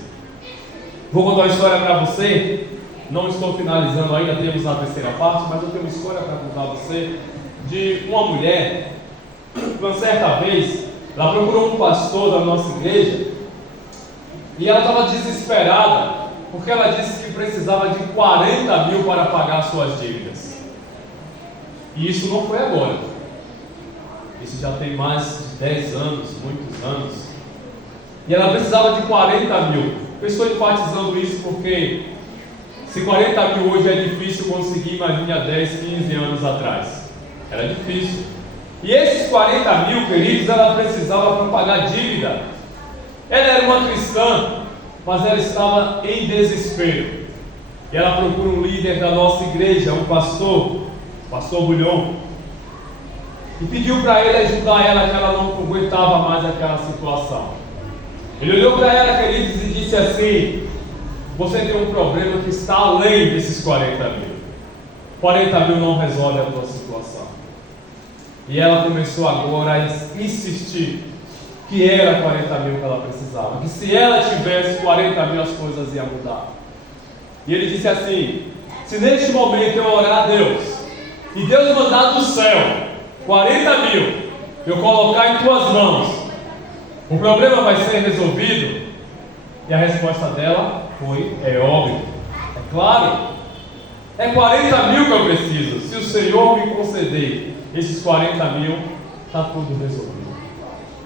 vou contar uma história para você. Não estou finalizando ainda, temos a terceira parte, mas eu tenho uma história para contar a você de uma mulher. Uma certa vez, ela procurou um pastor da nossa igreja e ela estava desesperada, porque ela disse que precisava de 40 mil para pagar suas dívidas. E isso não foi agora. Isso já tem mais de 10 anos, muitos anos. E ela precisava de 40 mil. Eu estou enfatizando isso porque se 40 mil hoje é difícil conseguir, imagine há 10, 15 anos atrás. Era difícil. E esses 40 mil, queridos, ela precisava para pagar dívida. Ela era uma cristã, mas ela estava em desespero. E ela procura um líder da nossa igreja, um pastor, pastor Bulhon, e pediu para ele ajudar ela, que ela não aguentava mais aquela situação. Ele olhou para ela, queridos, e disse assim: você tem um problema que está além desses 40 mil. 40 mil não resolve a tua situação. E ela começou agora a insistir que era 40 mil que ela precisava, que se ela tivesse 40 mil as coisas iam mudar. E ele disse assim: se neste momento eu orar a Deus, e Deus mandar do céu 40 mil, eu colocar em tuas mãos, o problema vai ser resolvido? E a resposta dela foi: é óbvio, é claro, é 40 mil que eu preciso. Se o Senhor me conceder esses 40 mil, está tudo resolvido.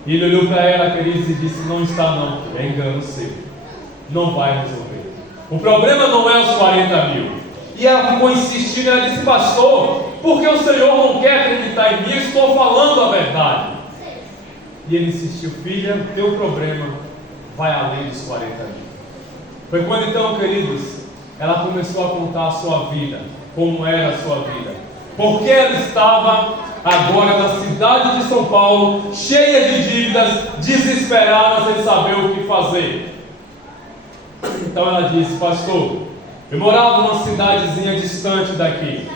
E ele olhou para ela, queridos, e disse: não está não, é engano seu, não vai resolver. O problema não é os 40 mil. E ela ficou insistindo, ela disse: pastor, porque o Senhor não quer acreditar em mim, eu estou falando a verdade. E ele insistiu: filha, teu problema vai além dos 40 mil. Foi quando então, queridos, ela começou a contar a sua vida, como era a sua vida, porque ela estava agora na cidade de São Paulo, cheia de dívidas, desesperada, sem saber o que fazer. Então ela disse: pastor, eu morava numa cidadezinha distante daqui,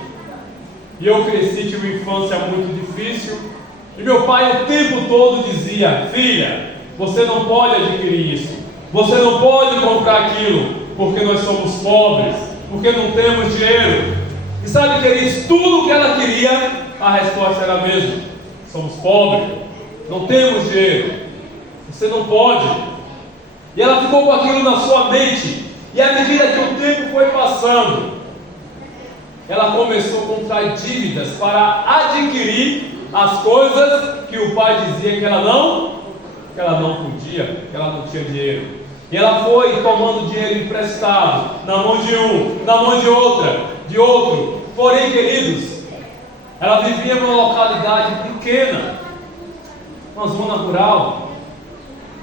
e eu cresci, tive uma infância muito difícil, e meu pai o tempo todo dizia: filha, você não pode adquirir isso, você não pode comprar aquilo, porque nós somos pobres, porque não temos dinheiro. E sabe, queridos, tudo que ela queria, a resposta era a mesma: somos pobres, não temos dinheiro, você não pode. E ela ficou com aquilo na sua mente, e à medida que o tempo foi passando, ela começou a contrair dívidas para adquirir as coisas que o pai dizia que ela não podia, que ela não tinha dinheiro. E ela foi tomando dinheiro emprestado, na mão de um, na mão de outro. Porém, queridos, ela vivia numa localidade pequena, uma zona rural,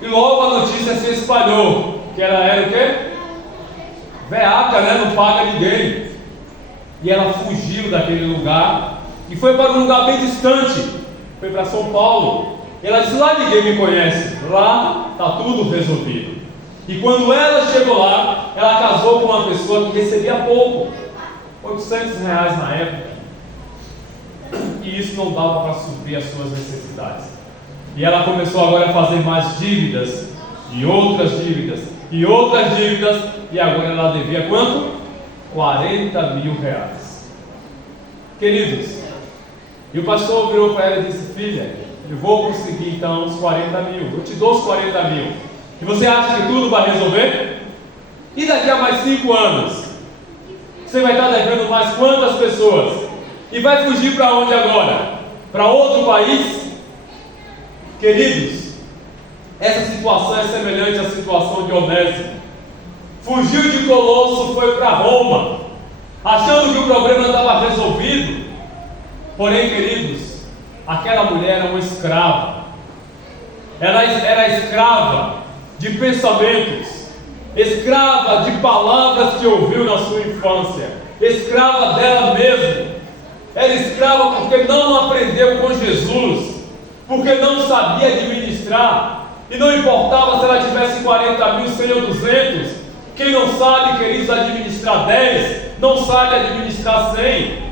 e logo a notícia se espalhou, que ela era o quê? Veaca, né? Não paga ninguém. E ela fugiu daquele lugar e foi para um lugar bem distante, foi para São Paulo. Ela disse: lá ninguém me conhece, lá está tudo resolvido. E quando ela chegou lá, ela casou com uma pessoa que recebia pouco, R$800 na época, e isso não dava para suprir as suas necessidades. E ela começou agora a fazer mais dívidas, e outras dívidas, e outras dívidas, e agora ela devia quanto? R$40 mil. Queridos, e o pastor virou para ela e disse: filha, eu vou conseguir então os 40 mil, eu te dou os 40 mil, e você acha que tudo vai resolver? E daqui a mais 5 anos, você vai estar devendo mais quantas pessoas? E vai fugir para onde agora? Para outro país? Queridos, essa situação é semelhante à situação de Onésimo. Fugiu de Colosso, foi para Roma, achando que o problema estava resolvido. Porém, queridos, aquela mulher era uma escrava. Ela era escrava de pensamentos, escrava de palavras que ouviu na sua infância, escrava dela mesma. Era escrava porque não aprendeu com Jesus, porque não sabia administrar, e não importava se ela tivesse 40 mil, 100 ou 200, quem não sabe, queridos, administrar 10, não sabe administrar 100.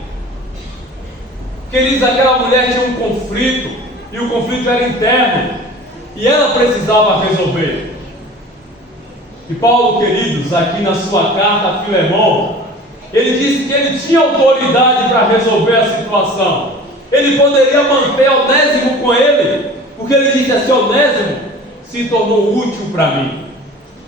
Queridos, aquela mulher tinha um conflito, e o conflito era interno, e ela precisava resolver. E Paulo, queridos, aqui na sua carta a Filemão, ele disse que ele tinha autoridade para resolver a situação. Ele poderia manter Onésimo com ele, porque ele disse assim: Onésimo se tornou útil para mim.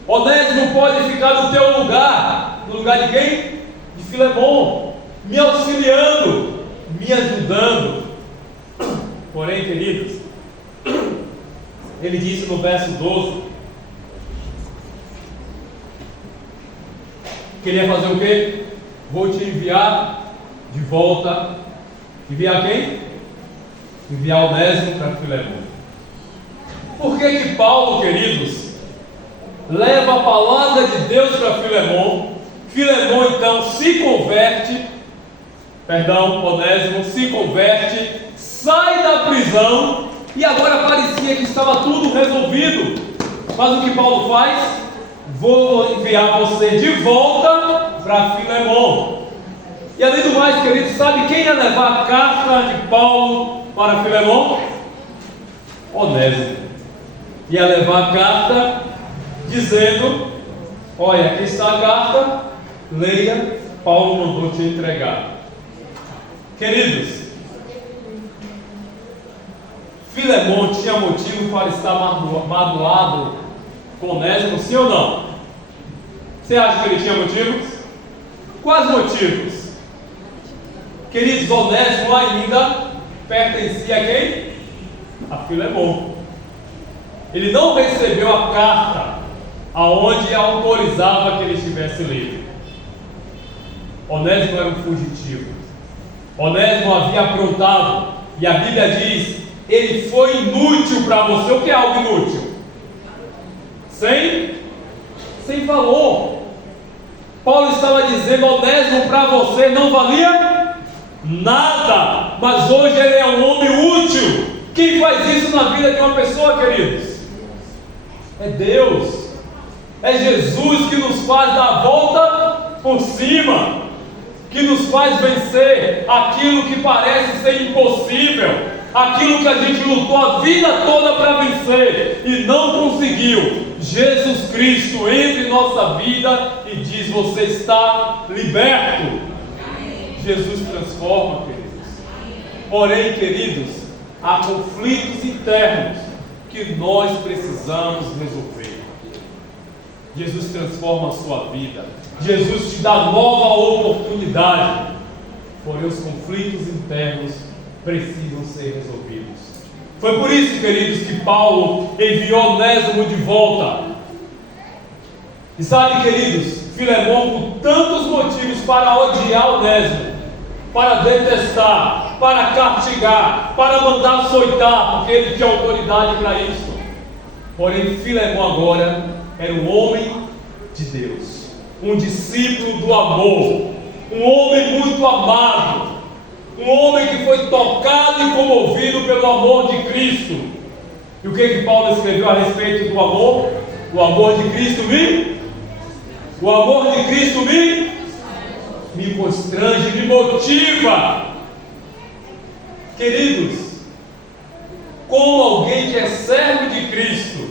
Onésimo pode ficar no teu lugar. no lugar de quem? De Filemon, me auxiliando, me ajudando. Porém, queridos, ele disse no verso 12, queria fazer o quê? Vou te enviar de volta. Enviar quem? Enviar Onésimo para Filemon. Por que Paulo, queridos, leva a palavra de Deus para Filemon? Filemon então se converte, Onésimo se converte, sai da prisão e agora parecia que estava tudo resolvido. Mas o que Paulo faz? Vou enviar você de volta para Filemon. E além do mais, queridos, sabe quem ia levar a carta de Paulo para Filemon? Onésimo. Ia levar a carta dizendo: olha, aqui está a carta, leia, Paulo mandou te entregar. Queridos, Filemon tinha motivo para estar magoado com Onésimo, sim ou não? Você acha que ele tinha motivos? Quais motivos? Queridos, Onésimo ainda pertencia a quem? A Filemon. Ele não recebeu a carta aonde autorizava que ele estivesse livre. Onésimo era um fugitivo. Onésimo havia aprontado, e a Bíblia diz: ele foi inútil para você. O que é algo inútil? Sem valor. Paulo estava dizendo: Onésimo para você não valia nada, mas hoje ele é um homem útil. Quem faz isso na vida de uma pessoa, queridos? É Deus. É Jesus que nos faz dar a volta por cima, que nos faz vencer aquilo que parece ser impossível, aquilo que a gente lutou a vida toda para vencer e não conseguiu. Jesus Cristo entra em nossa vida e diz: você está liberto. Jesus transforma, queridos. Porém, queridos, há conflitos internos que nós precisamos resolver. Jesus transforma a sua vida. Jesus te dá nova oportunidade. Porém, os conflitos internos precisam ser resolvidos. Foi por isso, queridos, que Paulo enviou Onésimo de volta. E sabe, queridos, Filemon, com tantos motivos para odiar Onésimo, para detestar, para castigar, para mandar açoitar, porque ele tinha autoridade para isso. Porém, Filemon agora era um homem de Deus, um discípulo do amor, um homem muito amado, um homem que foi tocado e comovido pelo amor de Cristo. E o que Paulo escreveu a respeito do amor? O amor de Cristo me constrange, me motiva. Queridos, como alguém que é servo de Cristo,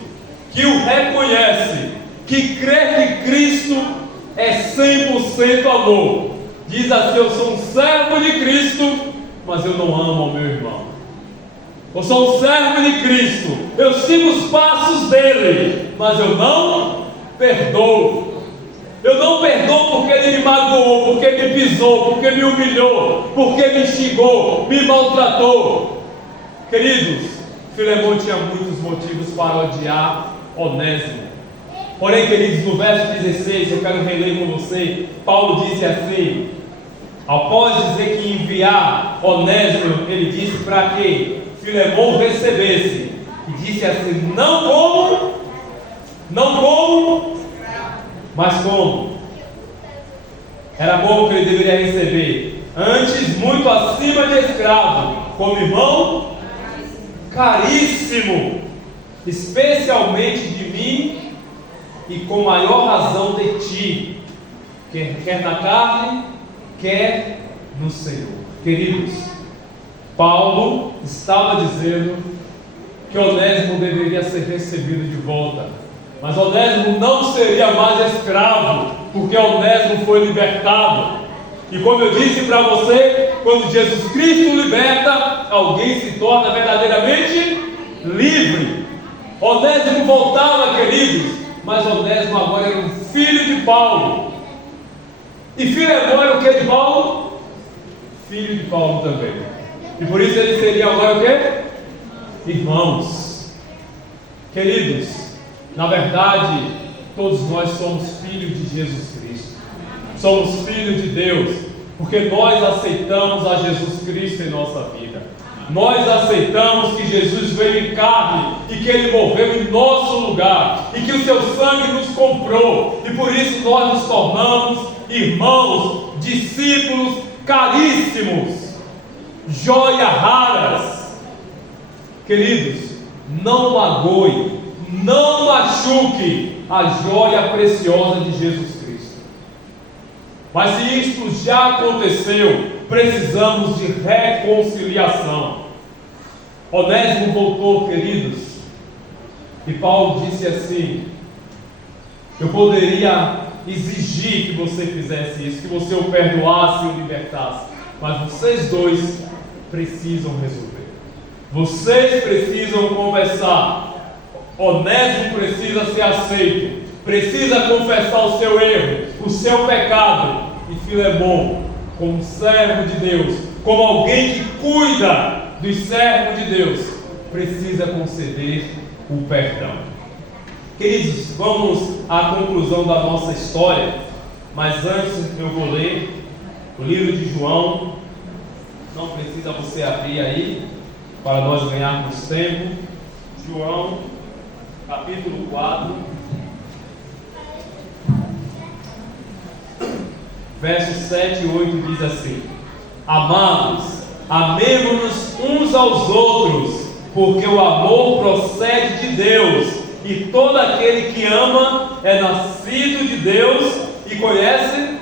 que o reconhece, que crê que Cristo é 100% amor, diz assim: eu sou um servo de Cristo, mas eu não amo ao meu irmão. Eu sou um servo de Cristo, eu sigo os passos dele, mas eu não perdoo. Eu não perdoo porque ele me magoou, porque me pisou, porque me humilhou, porque me xingou, me maltratou. Queridos, Filemon tinha muitos motivos para odiar Onésimo. Porém, queridos, no verso 16, eu quero reler com você. Paulo disse assim: após dizer que enviar Onésimo, ele disse para que Filemon recebesse, e disse assim: não como, mas como? Era como que ele deveria receber? Antes, muito acima de escravo, como irmão caríssimo, especialmente de mim, e com maior razão de ti, quer na carne, quer no Senhor. Queridos, Paulo estava dizendo que Onésimo deveria ser recebido de volta, mas Onésimo não seria mais escravo, porque Onésimo foi libertado. E como eu disse para você, quando Jesus Cristo liberta, alguém se torna verdadeiramente livre. Onésimo voltava, queridos, mas Onésimo agora era um filho de Paulo. E Filemão era o que de Paulo? Filho de Paulo também. E por isso eles seriam agora o quê? Irmãos. Queridos, na verdade, todos nós somos filhos de Jesus Cristo. Somos filhos de Deus, porque nós aceitamos a Jesus Cristo em nossa vida. Nós aceitamos que Jesus veio em carne e que Ele morreu em nosso lugar e que o seu sangue nos comprou, e por isso nós nos tornamos irmãos, discípulos caríssimos, joias raras. Queridos, não magoe, não machuque a joia preciosa de Jesus Cristo. Mas se isto já aconteceu, precisamos de reconciliação. Onésimo voltou, queridos, e Paulo disse assim: eu poderia exigir que você fizesse isso, que você o perdoasse e o libertasse, mas vocês dois precisam resolver. Vocês precisam conversar. Onésimo precisa ser aceito, precisa confessar o seu erro, o seu pecado. E Filemão, como servo de Deus, como alguém que cuida dos servos de Deus, precisa conceder o perdão. Queridos, vamos à conclusão da nossa história, mas antes eu vou ler o livro de João. Não precisa você abrir aí, para nós ganharmos tempo. João, capítulo 4, versos 7 e 8 diz assim: amados, amemo-nos uns aos outros, porque o amor procede de Deus, e todo aquele que ama é nascido de Deus e conhece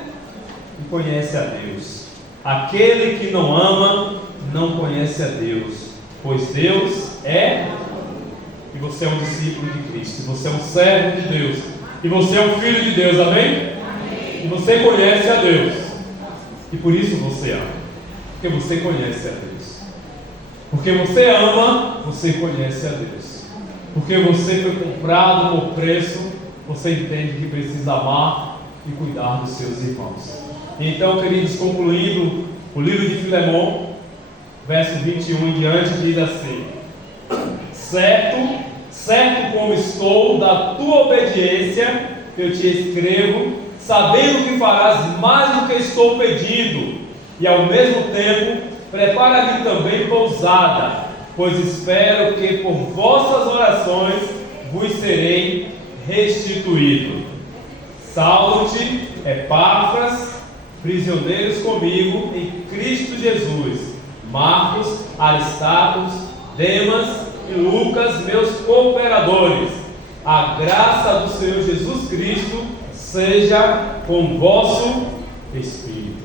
a Deus. Aquele que não ama não conhece a Deus, pois Deus é. E você é um discípulo de Cristo, você é um servo de Deus, e você é um filho de Deus, amém? E você conhece a Deus, e por isso você ama, porque você conhece a Deus. Porque você ama, você conhece a Deus. Porque você foi comprado por preço, você entende que precisa amar e cuidar dos seus irmãos. Então, queridos, concluindo o livro de Filemão, verso 21 em diante, diz assim: certo como estou da tua obediência, eu te escrevo, sabendo que farás mais do que estou pedindo, e ao mesmo tempo prepara-me também pousada, pois espero que por vossas orações vos serei restituído. Saúde, Epáfras, prisioneiros comigo em Cristo Jesus, Marcos, Aristarcos, Demas e Lucas, meus cooperadores. A graça do Senhor Jesus Cristo seja com vosso espírito.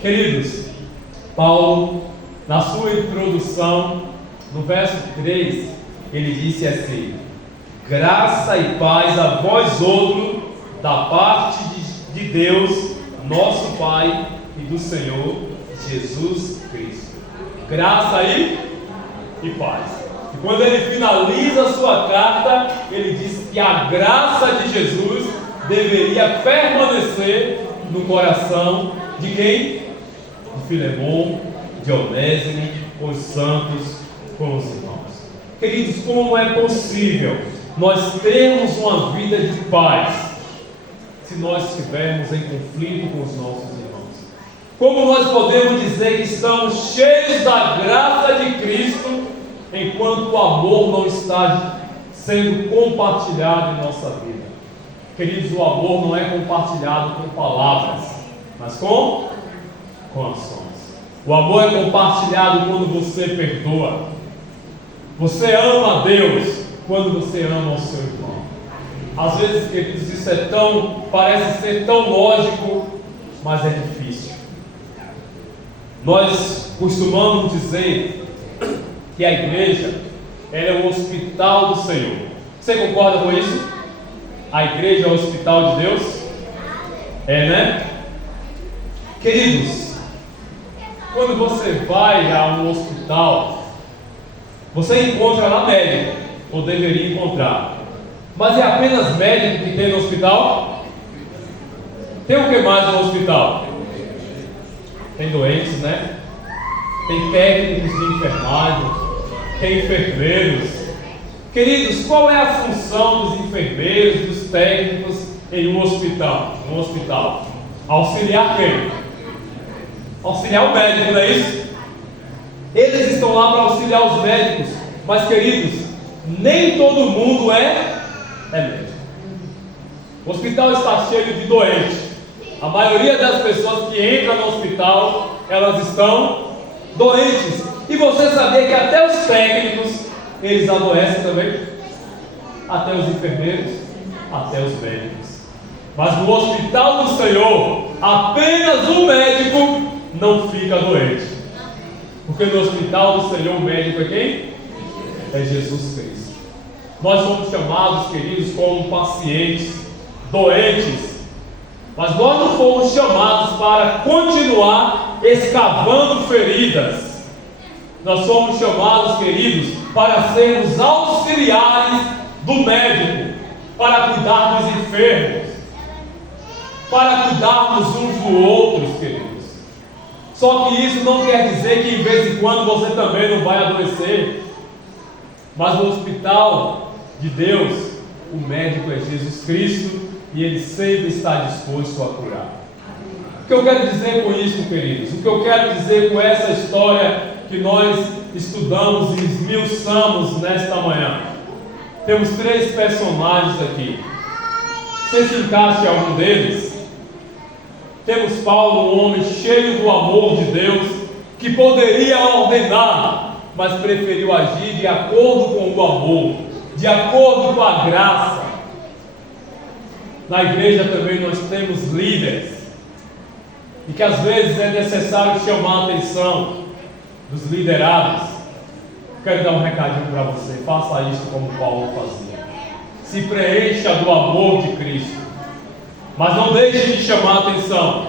Queridos, Paulo, na sua introdução, no verso 3, ele disse assim: graça e paz a vós outros, da parte de Deus, nosso Pai, e do Senhor Jesus Cristo. Graça e paz. E quando ele finaliza a sua carta, ele diz que a graça de Jesus deveria permanecer no coração de quem? De Filemão, de Onésimo, com os santos, com os irmãos. Queridos, como é possível nós termos uma vida de paz se nós estivermos em conflito com os nossos irmãos? Como nós podemos dizer que estamos cheios da graça de Cristo enquanto o amor não está sendo compartilhado em nossa vida? Queridos, o amor não é compartilhado com palavras, mas com ações. O amor é compartilhado quando você perdoa. Você ama a Deus quando você ama o seu irmão. Às vezes, queridos, isso parece ser tão lógico, mas é difícil. Nós costumamos dizer que a igreja ela é o hospital do Senhor. Você concorda com isso? A igreja é o hospital de Deus? É, né? Queridos, quando você vai a um hospital, você encontra lá médico, ou deveria encontrar. Mas é apenas médico que tem no hospital? Tem o que mais no hospital? Tem doentes, né? Tem técnicos de enfermagem, tem enfermeiros. Queridos, qual é a função dos enfermeiros, dos técnicos em um hospital? No hospital? Auxiliar quem? Auxiliar o médico, não é isso? Eles estão lá para auxiliar os médicos. Mas, queridos, nem todo mundo é médico. O hospital está cheio de doentes. A maioria das pessoas que entram no hospital, elas estão doentes. E você sabia que até os técnicos, eles adoecem também? Até os enfermeiros, até os médicos. Mas no hospital do Senhor, apenas o médico não fica doente. Porque no hospital do Senhor, o médico é quem? É Jesus Cristo. Nós somos chamados, queridos, como pacientes, doentes. Mas nós não fomos chamados para continuar escavando feridas. Nós somos chamados, queridos, para sermos auxiliares do médico, para cuidar dos enfermos, para cuidarmos uns dos outros, queridos. Só que isso não quer dizer que em vez em quando você também não vai adoecer. Mas no hospital de Deus, o médico é Jesus Cristo e Ele sempre está disposto a curar. O que eu quero dizer com isso, queridos? O que eu quero dizer com essa história que nós estudamos e esmiuçamos nesta manhã? Temos 3 personagens aqui. Você se encaixa em algum deles? Temos Paulo, um homem cheio do amor de Deus, que poderia ordenar, mas preferiu agir de acordo com o amor, de acordo com a graça. Na igreja também nós temos líderes, e que às vezes é necessário chamar a atenção dos liderados. Quero dar um recadinho para você: faça isso como Paulo fazia. Se preencha do amor de Cristo, mas não deixe de chamar a atenção,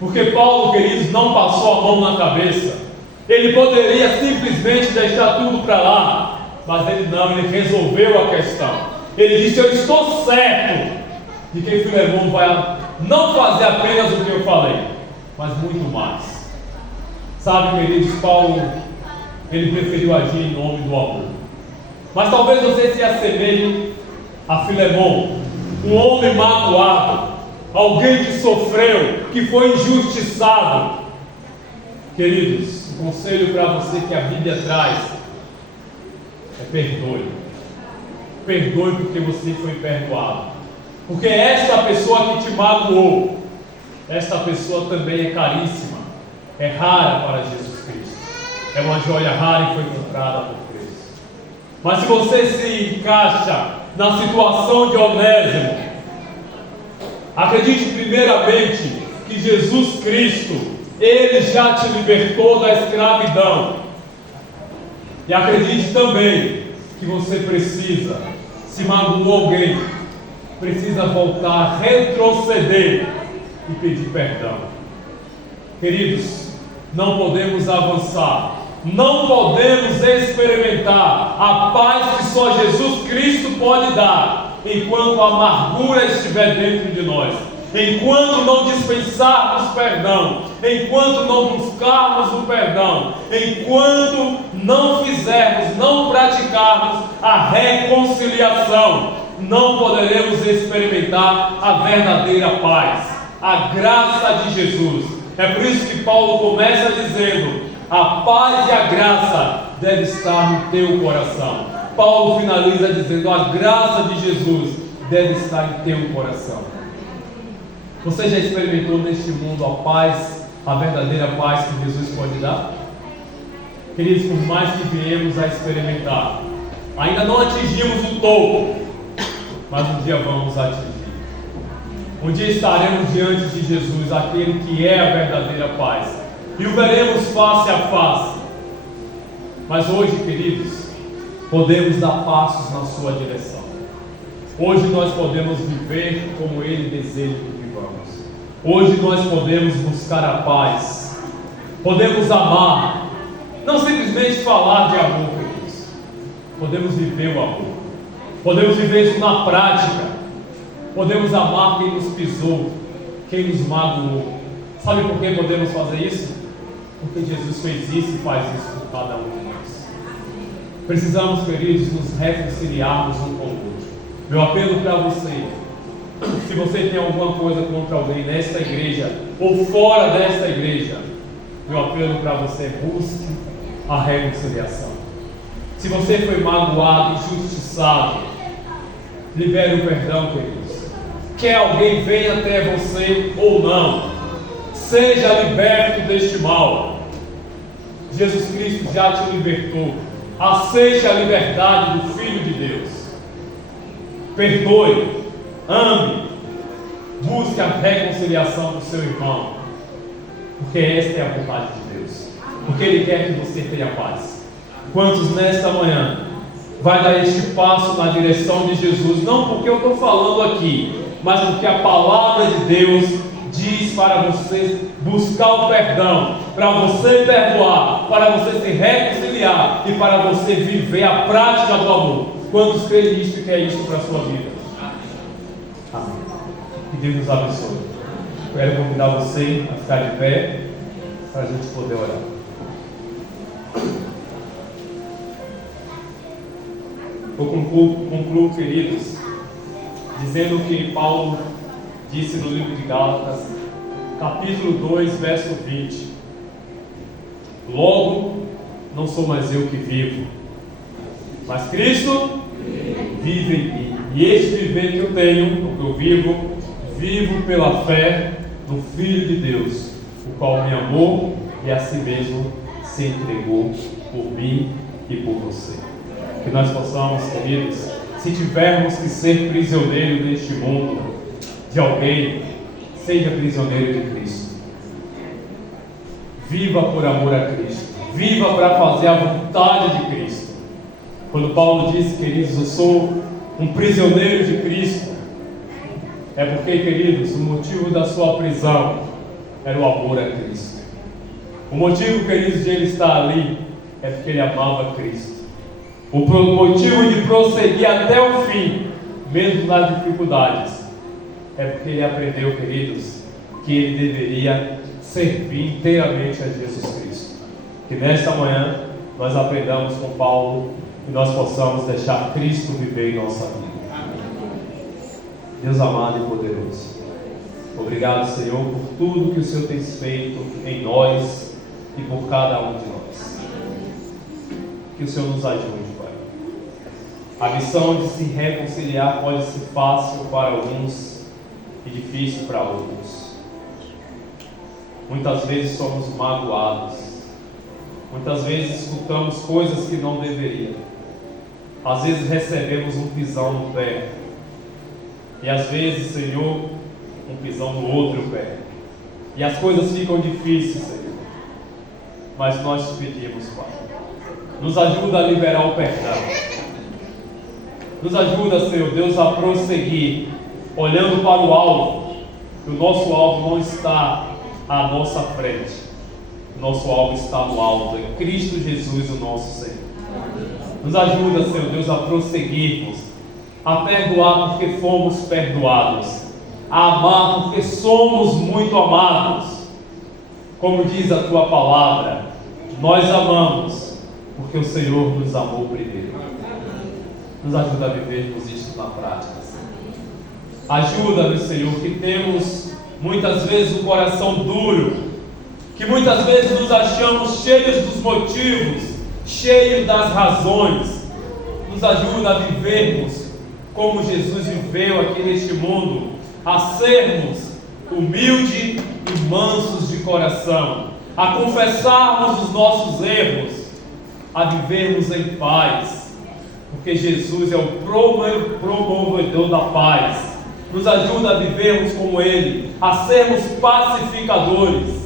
porque Paulo, queridos, não passou a mão na cabeça. Ele poderia simplesmente deixar tudo para lá, mas ele não, ele resolveu a questão. Ele disse: eu estou certo de que Filemão vai não fazer apenas o que eu falei, mas muito mais. Sabe, queridos, Paulo, ele preferiu agir em nome do amor. Mas talvez você se assemelhe a Filemão, um homem magoado, alguém que sofreu, que foi injustiçado. Queridos, o conselho para você que a Bíblia traz é: perdoe. Perdoe porque você foi perdoado. Porque esta pessoa que te magoou, esta pessoa também é caríssima, é rara para Jesus Cristo. É uma joia rara e foi comprada por preço. Mas se você se encaixa na situação de Onésimo, acredite primeiramente que Jesus Cristo, Ele já te libertou da escravidão. E acredite também que você precisa, se magoou alguém, precisa voltar, retroceder e pedir perdão. Queridos, não podemos avançar, não podemos experimentar a paz que só Jesus Cristo pode dar, enquanto a amargura estiver dentro de nós, enquanto não dispensarmos perdão, enquanto não buscarmos o perdão, enquanto não fizermos, não praticarmos a reconciliação, não poderemos experimentar a verdadeira paz, a graça de Jesus. É por isso que Paulo começa dizendo: a paz e a graça deve estar no teu coração. Paulo finaliza dizendo: a graça de Jesus deve estar em teu coração. Você já experimentou neste mundo a paz, a verdadeira paz que Jesus pode dar? Queridos, por mais que viemos a experimentar, ainda não atingimos o topo, mas um dia vamos atingir. Um dia estaremos diante de Jesus, aquele que é a verdadeira paz, e o veremos face a face. Mas hoje, queridos, podemos dar passos na sua direção. Hoje nós podemos viver como Ele deseja que vivamos. Hoje nós podemos buscar a paz, podemos amar, não simplesmente falar de amor, queridos. Podemos viver o amor, podemos viver isso na prática. Podemos amar quem nos pisou, quem nos magoou. Sabe por que podemos fazer isso? Porque Jesus fez isso e faz isso por cada um de nós. Precisamos, queridos, nos reconciliarmos um com o outro. Meu apelo para você: se você tem alguma coisa contra alguém nesta igreja ou fora desta igreja, meu apelo para você é: busque a reconciliação. Se você foi magoado, injustiçado, libere o perdão, queridos. Quer alguém venha até você ou não, seja liberto deste mal. Jesus Cristo já te libertou. Aceite a liberdade do Filho de Deus. Perdoe, ame, busque a reconciliação do seu irmão, porque esta é a vontade de Deus, porque Ele quer que você tenha paz. Quantos nesta manhã vai dar este passo na direção de Jesus? Não porque eu estou falando aqui, mas porque a palavra de Deus diz para você buscar o perdão, para você perdoar, para você se reconciliar e para você viver a prática do amor. Quantos creem nisso e querem isso para a sua vida? Amém. Que Deus nos abençoe. Quero convidar você a ficar de pé para a gente poder orar. Eu concluo, queridos, dizendo que Paulo disse no livro de Gálatas, capítulo 2, verso 20: logo, não sou mais eu que vivo, mas Cristo vive em mim. E este viver que eu tenho, o que eu vivo pela fé no Filho de Deus, o qual me amou e a si mesmo se entregou por mim e por você. Que nós possamos, queridos, se tivermos que ser prisioneiro neste mundo de alguém, seja prisioneiro de Cristo. Viva por amor a Cristo. Viva para fazer a vontade de Cristo. Quando Paulo disse, queridos, eu sou um prisioneiro de Cristo, é porque, queridos, o motivo da sua prisão era o amor a Cristo. O motivo, queridos, de ele estar ali é porque ele amava Cristo. O motivo de prosseguir até o fim, mesmo nas dificuldades, é porque ele aprendeu, queridos, que ele deveria servir inteiramente a Jesus Cristo. Que nesta manhã nós aprendamos com Paulo e nós possamos deixar Cristo viver em nossa vida. Deus amado e poderoso, obrigado, Senhor, por tudo que o Senhor tem feito em nós e por cada um de nós. Que o Senhor nos ajude, Pai. A missão de se reconciliar pode ser fácil para alguns e difícil para outros. Muitas vezes somos magoados, muitas vezes escutamos coisas que não deveriam, às vezes recebemos um pisão no pé, e às vezes, Senhor, um pisão no outro pé, e as coisas ficam difíceis, Senhor, mas nós te pedimos, Pai, nos ajuda a liberar o perdão, nos ajuda, Senhor Deus, a prosseguir olhando para o alvo, que o nosso alvo não está à nossa frente, o nosso alvo está no alto, é Cristo Jesus, o nosso Senhor. Nos ajuda, Senhor Deus, a prosseguirmos, a perdoar porque fomos perdoados, a amar porque somos muito amados. Como diz a tua palavra, nós amamos porque o Senhor nos amou primeiro. Nos ajuda a vivermos isso na prática, Senhor. Ajuda-nos, Senhor, que temos muitas vezes o coração duro, que muitas vezes nos achamos cheios dos motivos, cheios das razões. Nos ajuda a vivermos como Jesus viveu aqui neste mundo, a sermos humildes e mansos de coração, a confessarmos os nossos erros, a vivermos em paz, porque Jesus é o promovedor da paz. Nos ajuda a vivermos como Ele, a sermos pacificadores.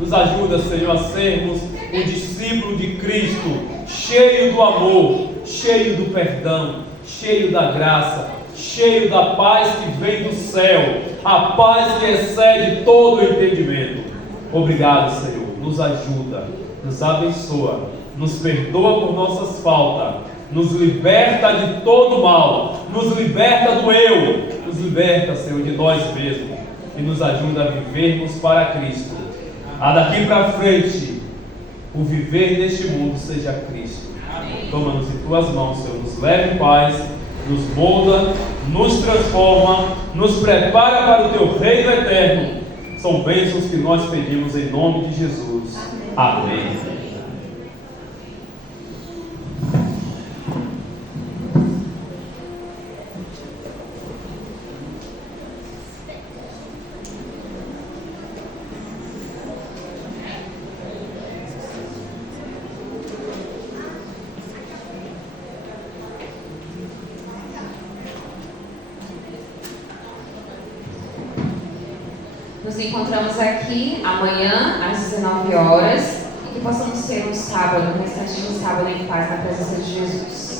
Nos ajuda, Senhor, a sermos um discípulo de Cristo, cheio do amor, cheio do perdão, cheio da graça, cheio da paz que vem do céu, a paz que excede todo o entendimento. Obrigado, Senhor. Nos ajuda, nos abençoa, nos perdoa por nossas faltas, nos liberta de todo mal, nos liberta do eu, nos liberta, Senhor, de nós mesmos. e nos ajuda a vivermos para Cristo. Daqui para frente, o viver neste mundo seja Cristo. Toma-nos em tuas mãos, Senhor, nos leva em paz, nos molda, nos transforma, nos prepara para o teu reino eterno. São bênçãos que nós pedimos em nome de Jesus. Amém. Nos encontramos aqui amanhã às 19 horas e que possamos ter um sábado, um restante de um sábado em paz na presença de Jesus.